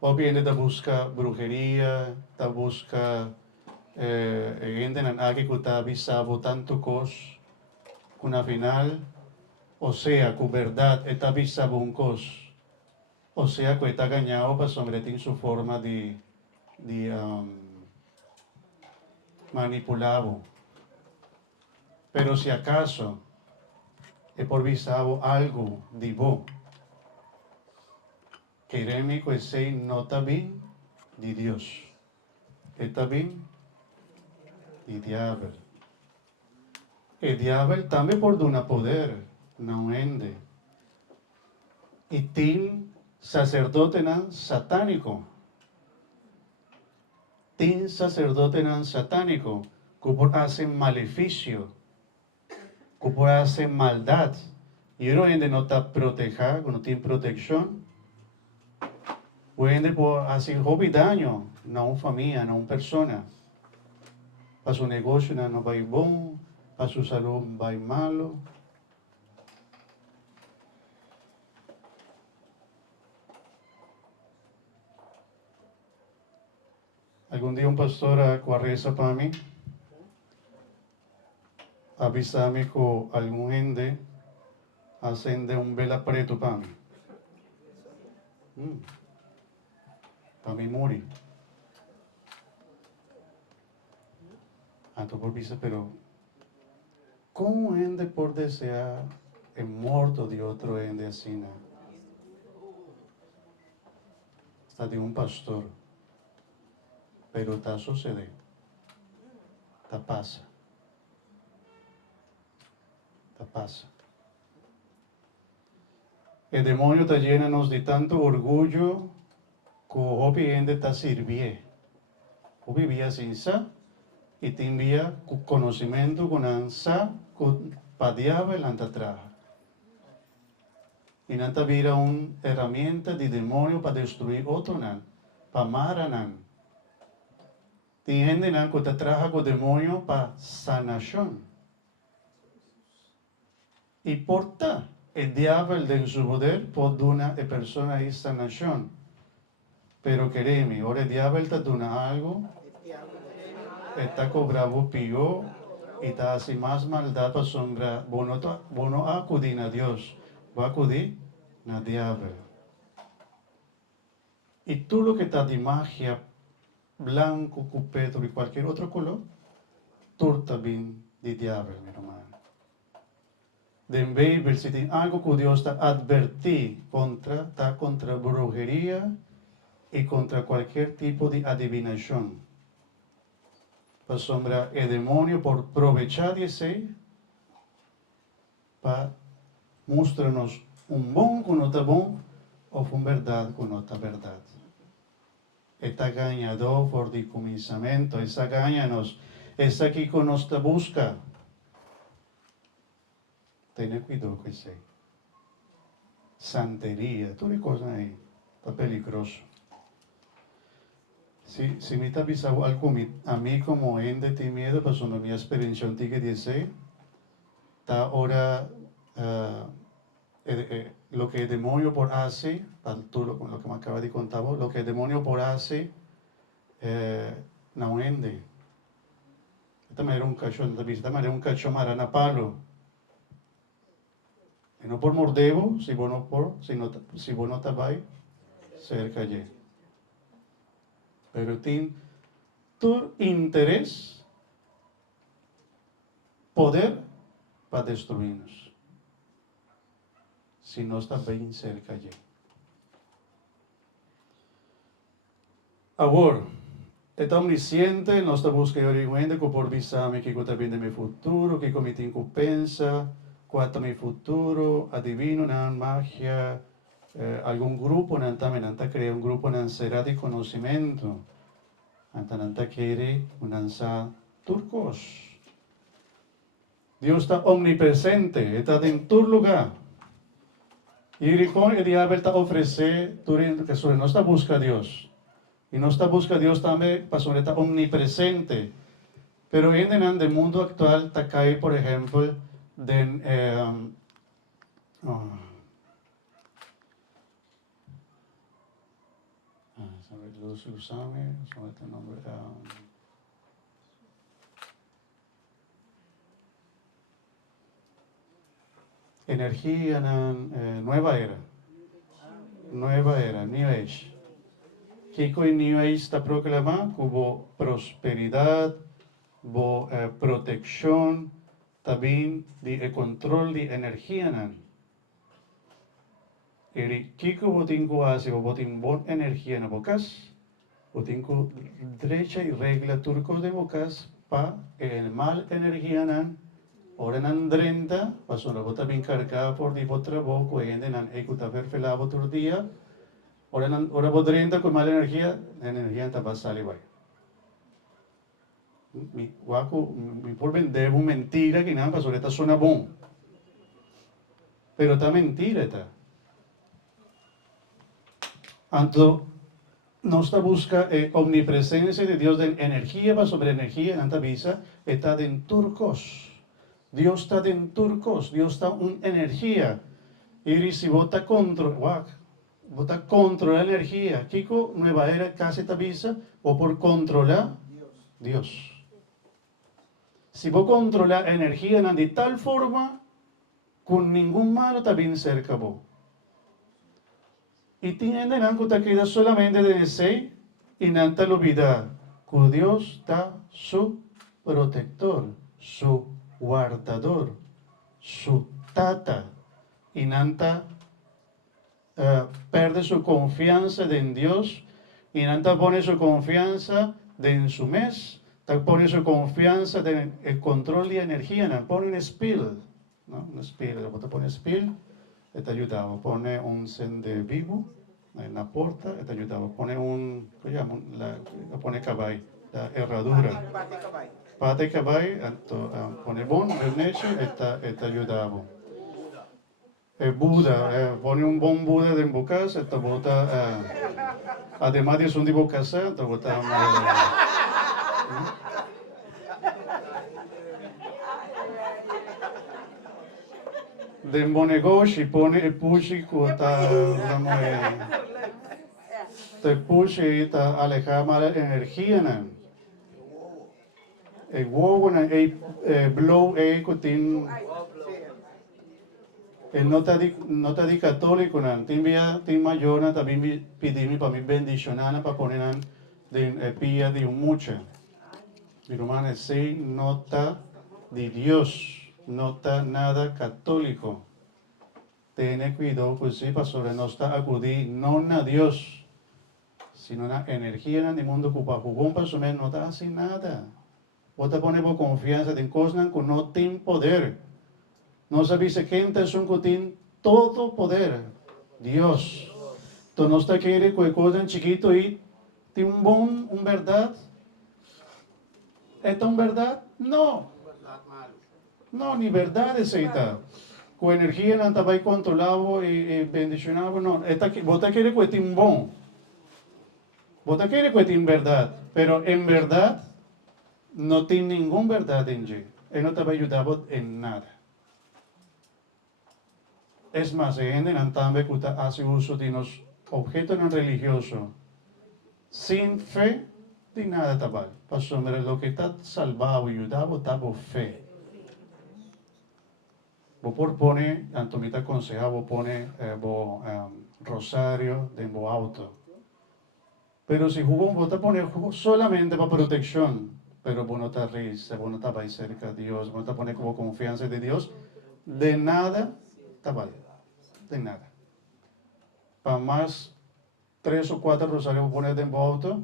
Obviamente te busca brujería, te busca gente en aquí que te avisado tanto cos, con la final, o sea, que verdad está avisado un cos, o sea, que está ganado para sombra en su forma de manipulado. Pero si acaso es por visado algo de vos, queremos que ese no está bien de Dios, está bien de diablo. El diablo también por dar poder, no ende. Y tin sacerdote nan satánico. Tin sacerdote nan satánico, que por hacen maleficio, que por hacen maldad. Y uno ende no está proteja, no tiene protección. Puede por hacer hobby daño, no a una familia, no a una persona. Para su negocio no va a ir bon, para su salud va a ir malo. Algún día un pastor reza para mí, avísame que algún gente hacen de un vela preto para mí. Para mí morir. Anto por visa, pero ¿cómo gente por desear el muerto de otro gente así? ¿No? Hasta de un pastor. Pero está sucediendo. Está pasa. Está pasa. El demonio está lleno de tanto orgullo que hoy gente está sirviendo. O vivía sin sa y te envía conocimiento con ansa para diablo y anta traja. Y nanta vira una herramienta de demonio para destruir otro nan, para amar a nan. Tiene gente nan que te traja con demonio para sanación. Y por ta, el diablo de su poder por dar a persona y sanación. Pero quereme, ahora el diablo te da algo, está cobrado pío y está hace más maldad para sombra. Bueno, acudir a Dios, va a acudir a diablo. Y tú lo que está de magia, blanco, cupeto y cualquier otro color, tú también de diablo, mi hermano. De ver si tiene algo que Dios te advertí contra brujería y contra cualquier tipo de adivinación. Para sombra el demonio por aprovechar de ese, para mostrarnos un bon con otra bon o una verdad con otra verdad. Esta ganador por el comenzamiento, esa gañanos, esa aquí con nos te busca. Ten cuidado con ese. Santería, todas las cosas ahí, está peligroso. Si me está avisando algo a mí como ende de miedo, pues sobre mi experiencia antigua dice, está ahora lo que el demonio por hace, tú lo que me acaba de contar, lo que el demonio por hace, no ende. Esta manera un cachón, esta manera un cachón marana palo. Y no por mordebo, si vos no te vas cerca allí. Pero tiene tu interés, poder para destruirnos. Si no está bien cerca allí. Ahora, está omnisciente, no está buscando oriente que por visame que está bien de mi futuro, que cometí incumpensa, cuanto a mi futuro, adivino, na magia, algún grupo, nanta crea un grupo, será de conocimiento, nanta quiere, nanta turcos. Dios está omnipresente, está en todo lugar. Y con el diablo está ofrece, que no está busca a Dios. Y no está busca a Dios también, para está omnipresente. Pero en el mundo actual está cae, por ejemplo, de usame este nombre. Energía en nueva era, New Age. Kiko en New Age está proclamando que hubo prosperidad, hubo protección, también de control de energía. Y Kiko botinco hace, botin bon energía en bocas, botinco derecha y regla turcos de bocas, pa el mal energía Ora nan drenta, paso la bota bien cargada por di botra boco, y nan ecuta perfela otro día. Ora bodrenta con mala energía está pasando igual. Mi guaco, mi por vender una mentira que nada pasó, esta suena bon. Pero está mentira esta. Anto, no está busca omnipresencia de Dios de energía, va sobre energía, en anta visa, está en turcos. Dios está en turcos, Dios está en energía. Y si vota contra la energía, Kiko, nueva era casi avisa, o por controlar Dios. Si vos controlas la energía de tal forma, con ningún malo también cerca vos. Y tienen que queda solamente de ese y nanta lo olvidar que Dios está su protector, su guardador, su tata, y nanta perde su confianza en Dios, y nanta pone su confianza en su mes, pone su confianza en el control de energía, pone un spill, ¿no? Un spill, cuando pone spill, te ayuda, pone un sende vivo en la puerta, te ayuda, pone un, ¿qué llama? Pone caballo, la herradura. Pate caballo, pone bon, el neche, te ayuda. Buda, pone un buen Buda de embocas, esta bota, además de un de bocasa, esta bota. De negocio pone el pushi cuota, te pushi, te aleja mala energía, el huevo, el blow, el cotín. El no está di católico, tin mayor, también pedí para mi bendición, para poner de pía de un mucha. Mi hermano, sí, no está de Dios, no está nada católico. Tiene cuidado, pues sí, pastor, no está acudir, no a Dios, sino una energía en el mundo que para jugón, para su no está así nada. Vos te pones por confianza en cosas que no tienen poder. No sabéis gente es un cotín todo poder. Dios. Tú no está quiere que cosa chiquito y tiene un verdad. ¿Esta un verdad? No. No, ni verdad es esta. Con energía no estaba controlado y bendicionado. No, vos te quiere que tiene un bon. Vos te quiere que tiene verdad. Pero en verdad no tiene ninguna verdad en él. Él no te va a ayudar en nada. Es más, gente también hace uso de los objetos no religiosos sin fe de nada tabal. Pasó, lo que está salvado y ayudado está por fe. Vos pone, Antomita aconseja, vos pone rosario de vos auto. Pero si vos te pone solamente para protección, pero vos no te risa, vos no estás cerca de Dios, vos no te pone como confianza de Dios, de nada tabal. De nada. Para más 3 o 4 rosarios poner de auto,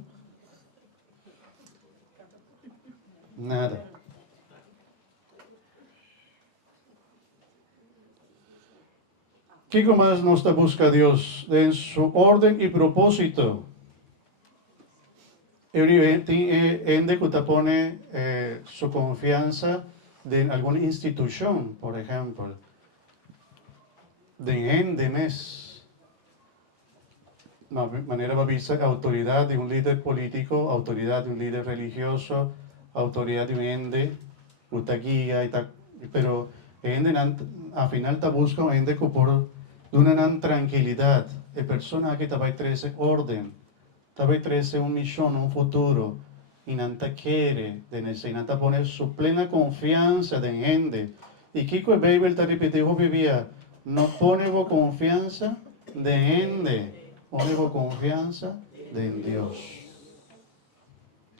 nada. ¿Qué más nos busca Dios? En su orden y propósito. Ende que pone su confianza en alguna institución, por ejemplo. De endenes. De manera va a vista autoridad de un líder político, autoridad de un líder religioso, autoridad de un ende, una guía y tal. Pero ende al final te busca un ende que por una tranquilidad. De persona que te va a traer orden. Tabe trece un misión, un futuro, y nanta quiere, de nese, y nanta poner su plena confianza de gente. Y Kiko Babel te repetió vivía, no pone vos confianza de gente, pone vos confianza de Dios.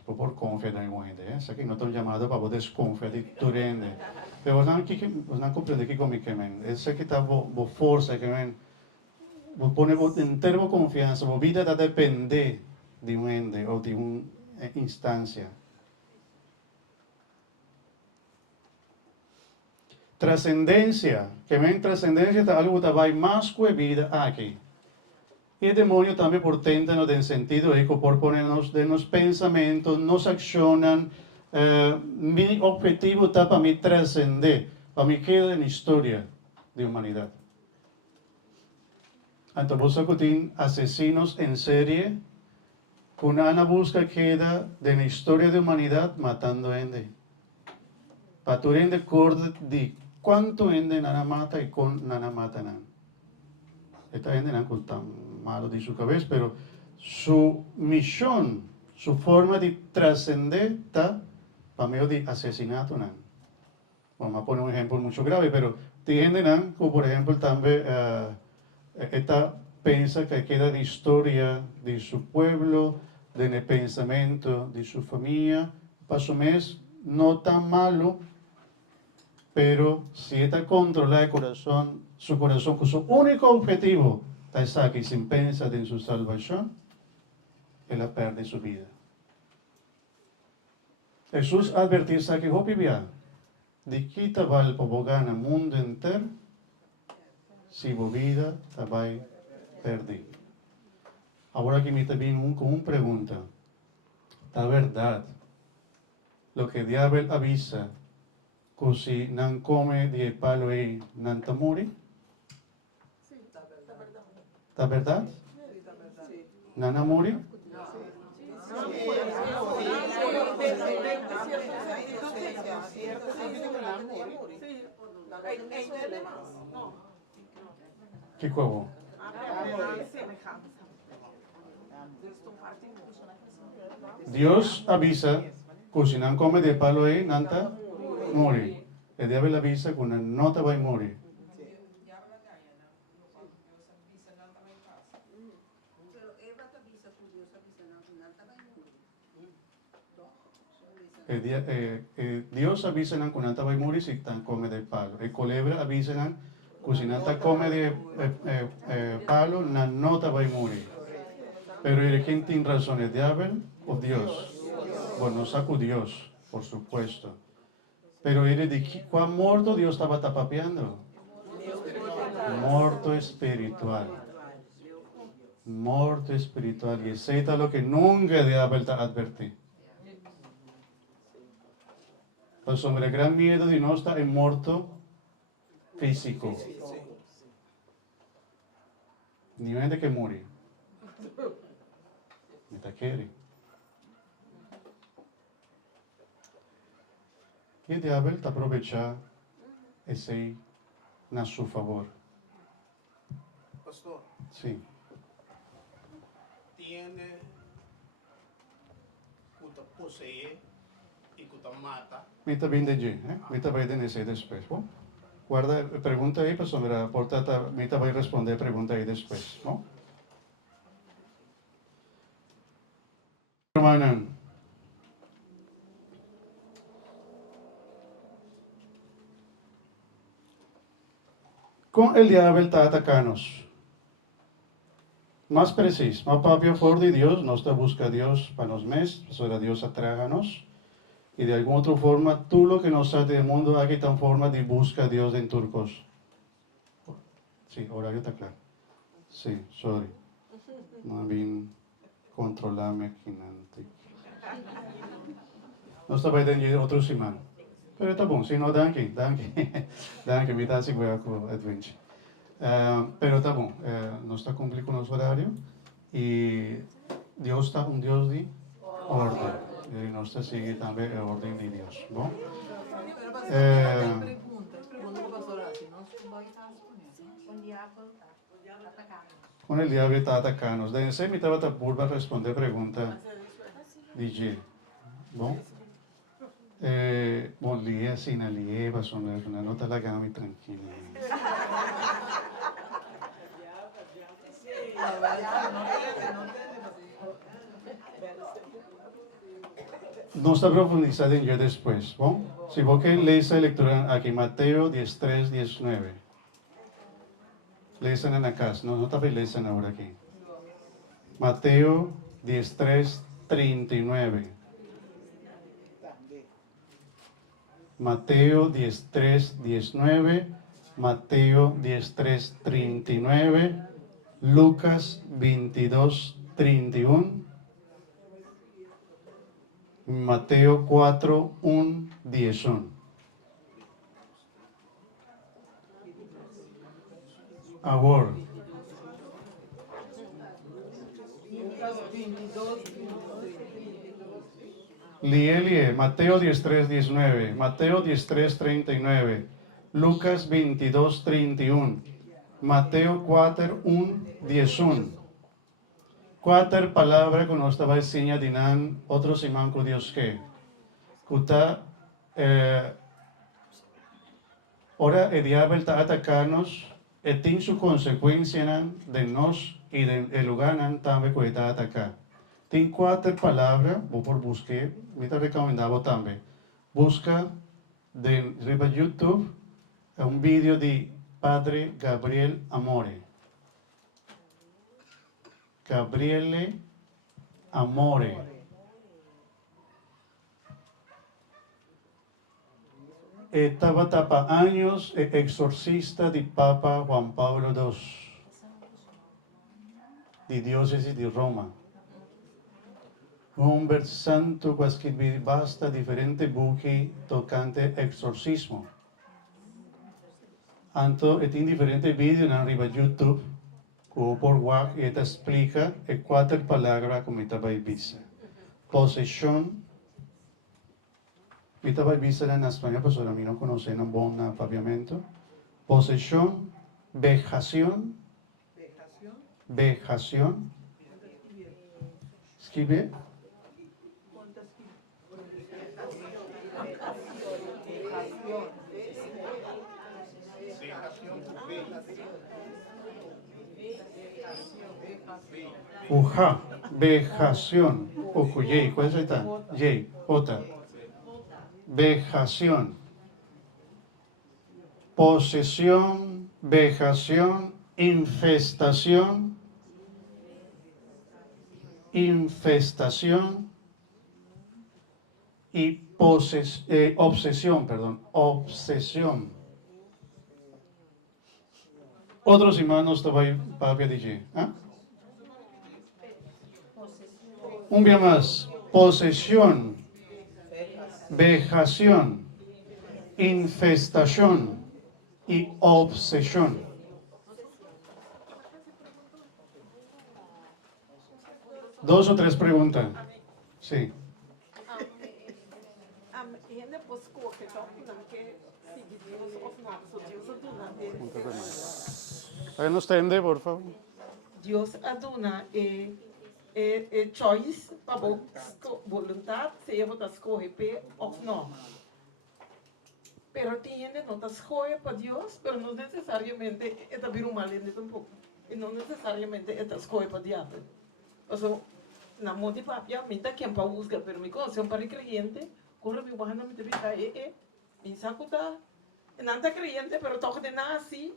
Por confiar en gente, sé que no te llamado para vos desconfiar de tu gente. Pero vos no comprende que conmigo, es que está vos fuerza que ven. Vos pone en termo confianza, vos vida da depende de un ente o de una instancia. Trascendencia, que ven trascendencia está algo que va más que vida aquí. Y el demonio también porténtanos en sentido eco por ponernos de los pensamientos, nos accionan. Mi objetivo está para mí trascender, para mí queda en la historia de humanidad. Entonces, vos asesinos en serie, con una busca queda de la historia de humanidad matando gente. Para tu gente de cuánto gente nana mata y con nana mata nan. Esta gente no es tan malo de su cabeza, pero su misión, su forma de trascender está para medio de asesinato nan. Vamos a poner un ejemplo mucho grave, pero de gente nan, como por ejemplo también esta piensa que queda de historia de su pueblo, del pensamiento de su familia, para su mes no tan malo, pero si está controlado el corazón, su corazón con su único objetivo, está aquí sin pensar en su salvación, él pierde su vida. Jesús advirtió que vivía de quita val para gana mundo entero, si tu vida te va a perder. Ahora que me viene con una pregunta. La verdad, lo que diablo avisa, que si no come de palo y no te muere. ¿La verdad? ¿No muere? ¿Qué huevo? Dios avisa que si no come de palo y no te muere. El diablo avisa que no te va a morir. Dios avisa que no te va a morir si te come de palo. El culebra avisa que si no te come de palo, no te va a morir. Pero ¿quién tiene razón? ¿El diablo o Dios? Bueno, saco Dios, por supuesto. Pero ¿cuán muerto Dios estaba tapapeando? Muerto espiritual. Muerto espiritual. Y ese es lo que nunca el diablo te advertí. Pues sobre el gran miedo de no estar en muerto físico. Ni gente que muere. Ni te quiere. Y el diablo te aprovecha ese a su favor. Pastor, Sí. tiene que te posee y que te mata. Mita bien de allí, Mita va a ir de ese después, ¿no? Guarda, pregunta ahí, pues sobre la portada, Mita va a responder pregunta ahí después, ¿no? Hermana, con el diablo está atacanos. Más preciso, más papio for de Dios, nos te busca Dios para los meses, sobre Dios atráganos. Y de alguna otra forma, tú lo que nos hace del mundo aquí tan forma de busca a Dios en turcos. Sí, horario está claro. Sí, sorry. Não vim controlar-me aqui não. Nós estamos dando outro semana. Pero tá bom, se não, danke. Danke, me dá segura com o Advent. Pero tá bom, nós está cumprindo com o nosso horário e Deus está um Deus de ordem. E nós está seguindo também a ordem de Deus. Bom? Com o diabo está atacando. Daí você me estava para responder a pergunta de G. Bom? Bom, lié assim, na lié, passou na nota lá gama tranquila. Nós está profundizando em G depois, bom? Se você lê essa leitura aqui, Mateus 13, 19. Leia na casa, não está bem lendo agora aqui. Mateus 13, 39. Mateo 13, 19, Mateo 13, 39, Lucas 22, 31, Mateo 4, 1, 10. Agora, Lié, Mateo 13, 19, Mateo 13, 39, Lucas 22, 31, Mateo 4, 1, 10. Quatro palavras que nós estava ensinando dinan outro semana com Deus que está ora o diabo está atacando-nos e tem sua consequência de nós e do lugar também que está atacando. Tem quatro palavras, vou por buscar, me está recomendando também. Busca de YouTube vídeo de Padre Gabriel Amore. Gabriele Amore. Estava tapa anos exorcista de Papa Juan Pablo II, de Diócesis de Roma. Conversando com escrever basta diferente buque tocante exorcismo. Anto tem diferente vídeo na riba YouTube, ou por WhatsApp, e te explica quatro palavras como estava vista. Possession, estava vista na Espanha, mas a mim não conhecem um bom papiamento. Possession, vejación, escribe. Uja, vejación. Ojo, J, ¿cuál es esta? J, J. Vejación. Posesión, vejación, infestación, y obsesión. Otros hermanos también para decir. Un día más. Posesión, vejación, infestación y obsesión. Dos o tres preguntas. Sí. ¿Pueden extender, por favor? Deus aduna choice para vontade se eu vou escolher ou não. Pero tem gente não escolhe para Deus, pero não necessariamente é também mal tampoco. E não necessariamente é escolhe para diabo. Então, na mão de papai, me dá quem para buscar, pero me conhece para creyente, corre me vai na minha vida, me sacuda, não está creyente, pero toca de nada assim.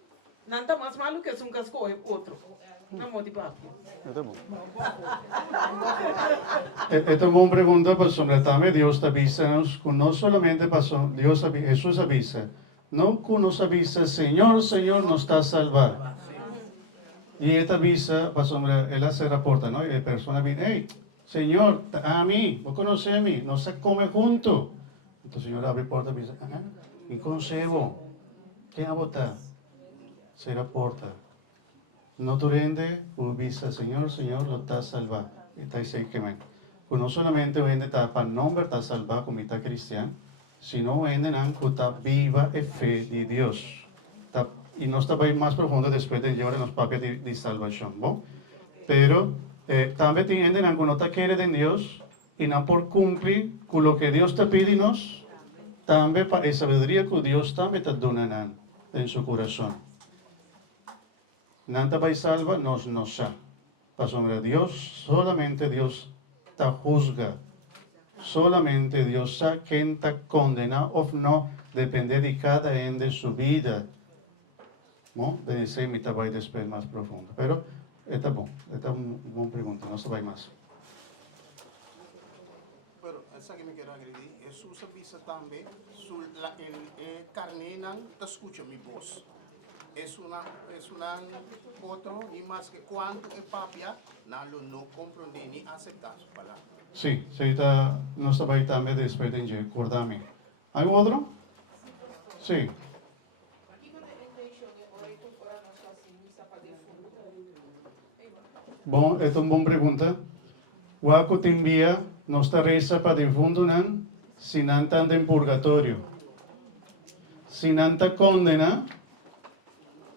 Nada mais malo que um casco outro. Na mão de papi. Está bom. Esta é uma pergunta, pastor. Também Deus avisa-nos que não somente pastor, Jesus avisa. Não que nos avisa, Senhor, Senhor, nos está a salvar. Y esta visa, pastor, él se reporta, ¿no? Y la persona viene, hey, señor, a mí, vos conocés a mí, no se come junto. Entonces el señor abre la puerta y dice, ¿y consejo? ¿Qué votar? Se reporta. No tu rende, visa, señor, lo está salvado. Está diciendo que pues no solamente vende está para nombre, está salvado como está cristiano, sino vende que está viva e fe de Dios. Y no está más profundo después de llevar los papios de salvación, ¿no? Pero también tienen que no te quiere de Dios y no por cumplir con lo que Dios te pide nos, también para esa sabiduría que Dios también te da en su corazón. Nanta vai salva, nos sa. Pastor, Dios, solamente Dios te juzga. Solamente Dios sabe quién te condena o no, depende de cada en de su vida. ¿No? De ese mitad va después más profundo. Pero, esta es una buena pregunta, no se va más. Pero esa que me quiero agredir, Jesús avisa también, el carne te escucha mi voz. Es una otro, y más que cuando el papia, no comprende ni acepta su palabra. Sí, no se va también después de recordame. ¿Hay otro? Sí. Bom, esta é uma boa pergunta. O que te envia nossa reza para defunto não, se não está em purgatório. Se não está condena,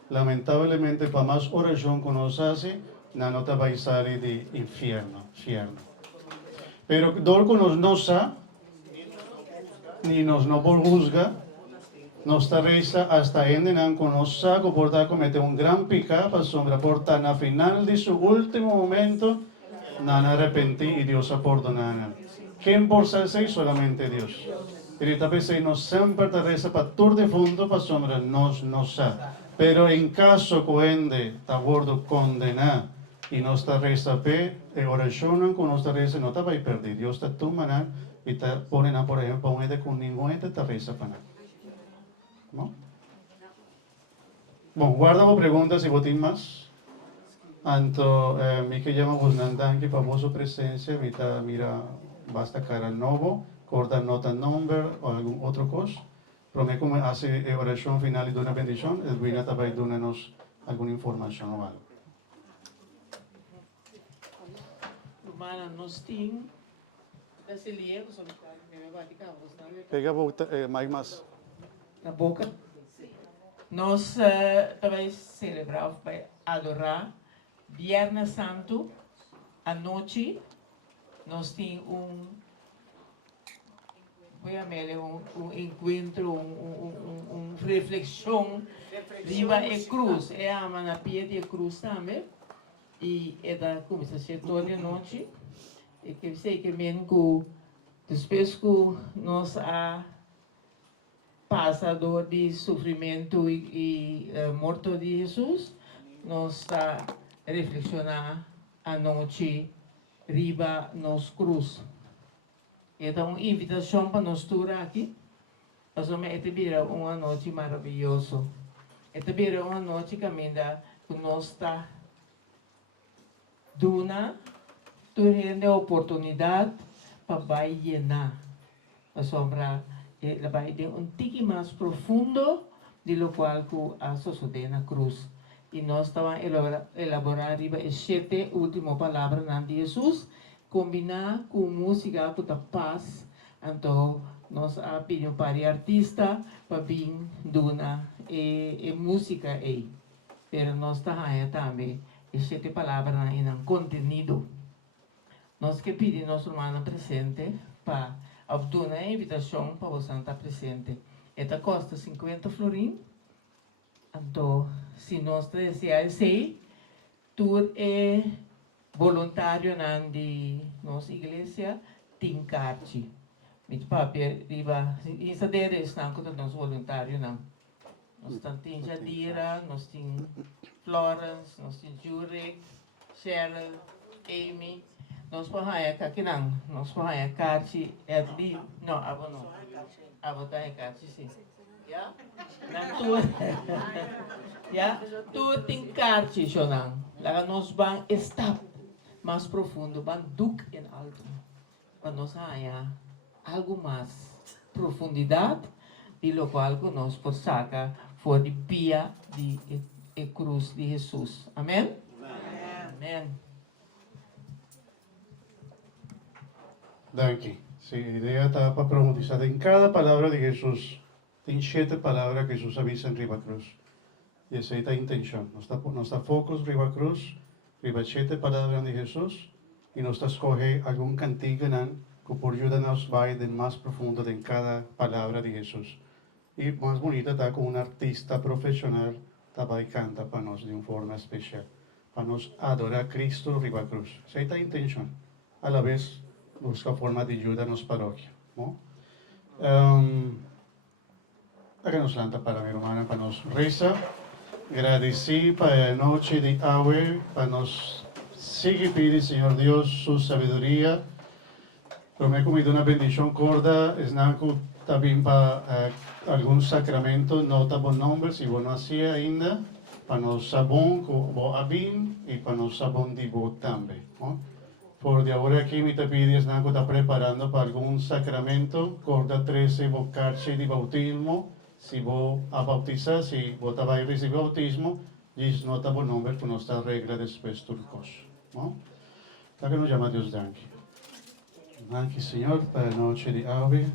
lamentavelmente, para mais oração que nós fazemos, não te vai sair de inferno. Pero dor que nos sa, ni nos no por juzga, nossa reza hasta ende não que nos sa, que por cometer um grande pecado, para sombra, por na final de seu último momento, não arrepentir e Deus a perdonar. Quem por ser solamente Deus. E talvez nós sempre te reza para todo defunto, para sombra, nos sa. Pero em caso que ende está gordo condenar, y nuestra reza pe oración con nuestra reza no te va a perder. Dios te toma y te pone por ejemplo un con ningún te reza para nada. ¿No? Bueno, guarda preguntas y botín más. Anto mi que llama Gusnandan que para su presencia mira basta cara nuevo, corta nota number o algún otro cosa. Prometo como hace oración final y de una bendición, el Buena te va a darnos alguna información o algo. Mana, nós temos brasileiros, Pega mais. na boca. Nós também celebramos, vai adorar. Viernes Santo, à noite, nós temos um encontro, reflexão, riba e cruz. É a manapia de cruz também. E é da começação toda a noite. E que sei que mesmo depois que nós a passador de sofrimento e morto de Jesus, nós está reflexionar a noite riba nos cruz. Então, uma invitação para nós todos aqui. Esta vira uma noite maravilhosa. Esta vira uma noite que nós está duna, tendo a oportunidade para bailar a sombra, ela vai ter tique mais profundo de lo qual a sociedade na cruz. E nós estamos elaborar as 7 últimas palavras de Jesus, combinar com música com a paz. Então, nós pedimos para o artista para vir duna e música aí. Mas nós estamos também as 7 palavras em um contenido. Nós que pedimos nosso irmão presente para obter a invitação para você estar presente. Esta custa 50 florim. Então, se nós desejamos ser, tu é voluntário na nossa igreja, tem carte. Mit papel, riba, isso deve estar com nós voluntários não. Nós temos Jadira, nós temos Florence, nós temos Jurek, Cheryl, Amy, nós podemos aqui não, nós podemos carte, Edli, não, abo tá carte sim. Ya? Nang tu ya? Tu tingkarchi siya nang. Laga nos bang stop. Mas profundo, bang duk en alto. Para nos haya algo más profundidad, y lo cual nos saca por de pia de cruz de Jesús. Amén. Amén. Danke. Sí, la idea está para profundizar en cada palabra de Jesús. Tem 7 palabras que Jesús avisa en Riva Cruz. Y esa es la intención. No está focus Riva Cruz, Riva 7 palabras de Jesús, y no está escoge algún cantigo que por ayuda nos va de más profundo en cada palabra de Jesús. Y más bonita está con un artista profesional, está y canta para nos de una forma especial, para nos adorar a Cristo Riva Cruz. Esa es la intención. A la vez, busca forma de ayuda a nos parroquia. ¿No? Acá nos lanta para mi hermana, para nos reza. Agradecí para la noche de hoy, para nos sigue pedir, Señor Dios, su sabiduría. Pero me he comido una bendición corta, es naco también para algún sacramento, no está buen nombre, si vos no hacía ainda, para nos sabón, como abin, y para nos sabón de vos también. ¿No? Por de ahora aquí me te pides, naco está preparando para algún sacramento, corda 13, bocarche de bautismo. Si vos a bautizar, si vos te vas a recibir bautismo, dice no está buen nombre, con nuestra regla después turcos. ¿No? ¿Para que nos llama Dios Danke? Danke, Señor, para la noche de hoy,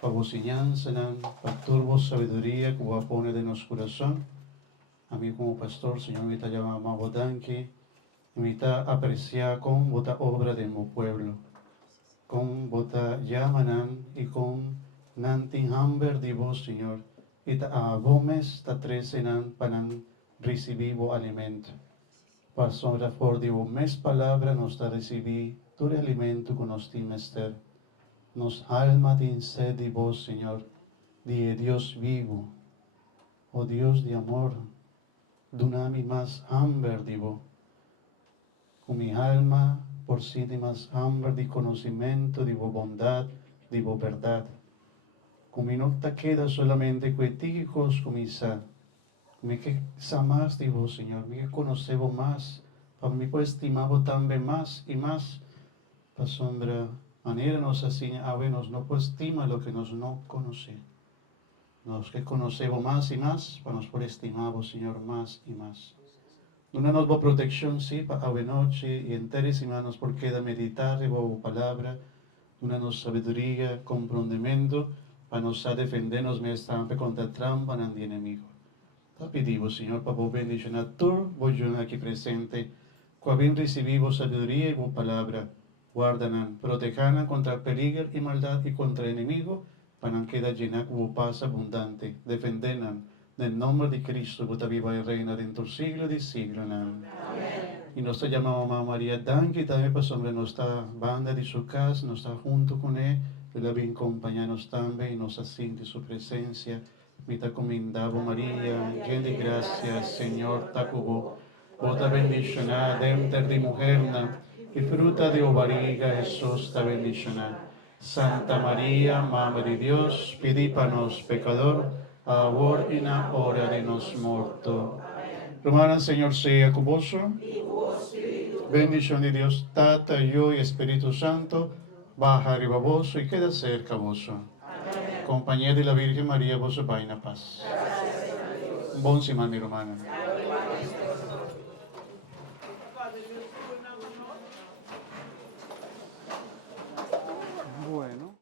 para vos enseñanza, para turbo sabiduría que vos pone de nuestro corazón. A mí como pastor, Señor, me está llamando a vos Danke, me está apreciar con vota obra de mi pueblo, con vota llaman y con nanting hamber de vos, Señor, y ta abomes ta 13 nan panan recibir vos alimento. Pasora por de vos mes palabra nos ta recibir tu alimento con nos timester. Nos alma de sed de vos, Señor, de Dios vivo, oh Dios de amor, dunami más hamber de vos. Con mi alma por sí de más hambre de conocimiento, de vos bondad, de vos verdad. Como no te queda solamente cueticos como isa, me que más de vos, Señor, me que conocemos más, para mí pues estimamos también más y más, para sombra manera nos así, a ver, nos no pues estima lo que nos no conoce, nos que conocemos más y más, para nos por estimamos, Señor, más y más. Una nos va protección, sí, para ave noche y enterísima nos por queda meditar, y palabra, una nos sabiduría, comprendimiento, para nos defendernos contra trampa de enemigo. Te pedimos, Señor, para vos bendicionar tú, vos yo aquí presente, cuando bien recibimos sabiduría y vos palabra, guardan, protejan contra peligro y maldad y contra enemigo, para que quede llena como paz abundante, defendernos del nombre de Cristo, vos viva y reina dentro del siglo de siglo. Amén. Y nos llamamos Mamá María Danke, también para sobre nuestra banda de su casa, nos está junto con él, que la bien acompañarnos también y nos asiente su presencia. Me te comendavo María, llena de gracia, Señor, tacubo, vos bendicionada dentro de mujerna, y fruta de barriga Jesús te bendicionada. Santa María, Madre de Dios, pidi para nos pecador, ahora y en la hora de nos muerto. Hermana, Señor sea con vos. Bendición de Dios, Tata, yo y Espíritu Santo, baja arriba vos y queda cerca vos. Compañía de la Virgen María, vos vaina paz. Bon semana, mi hermana.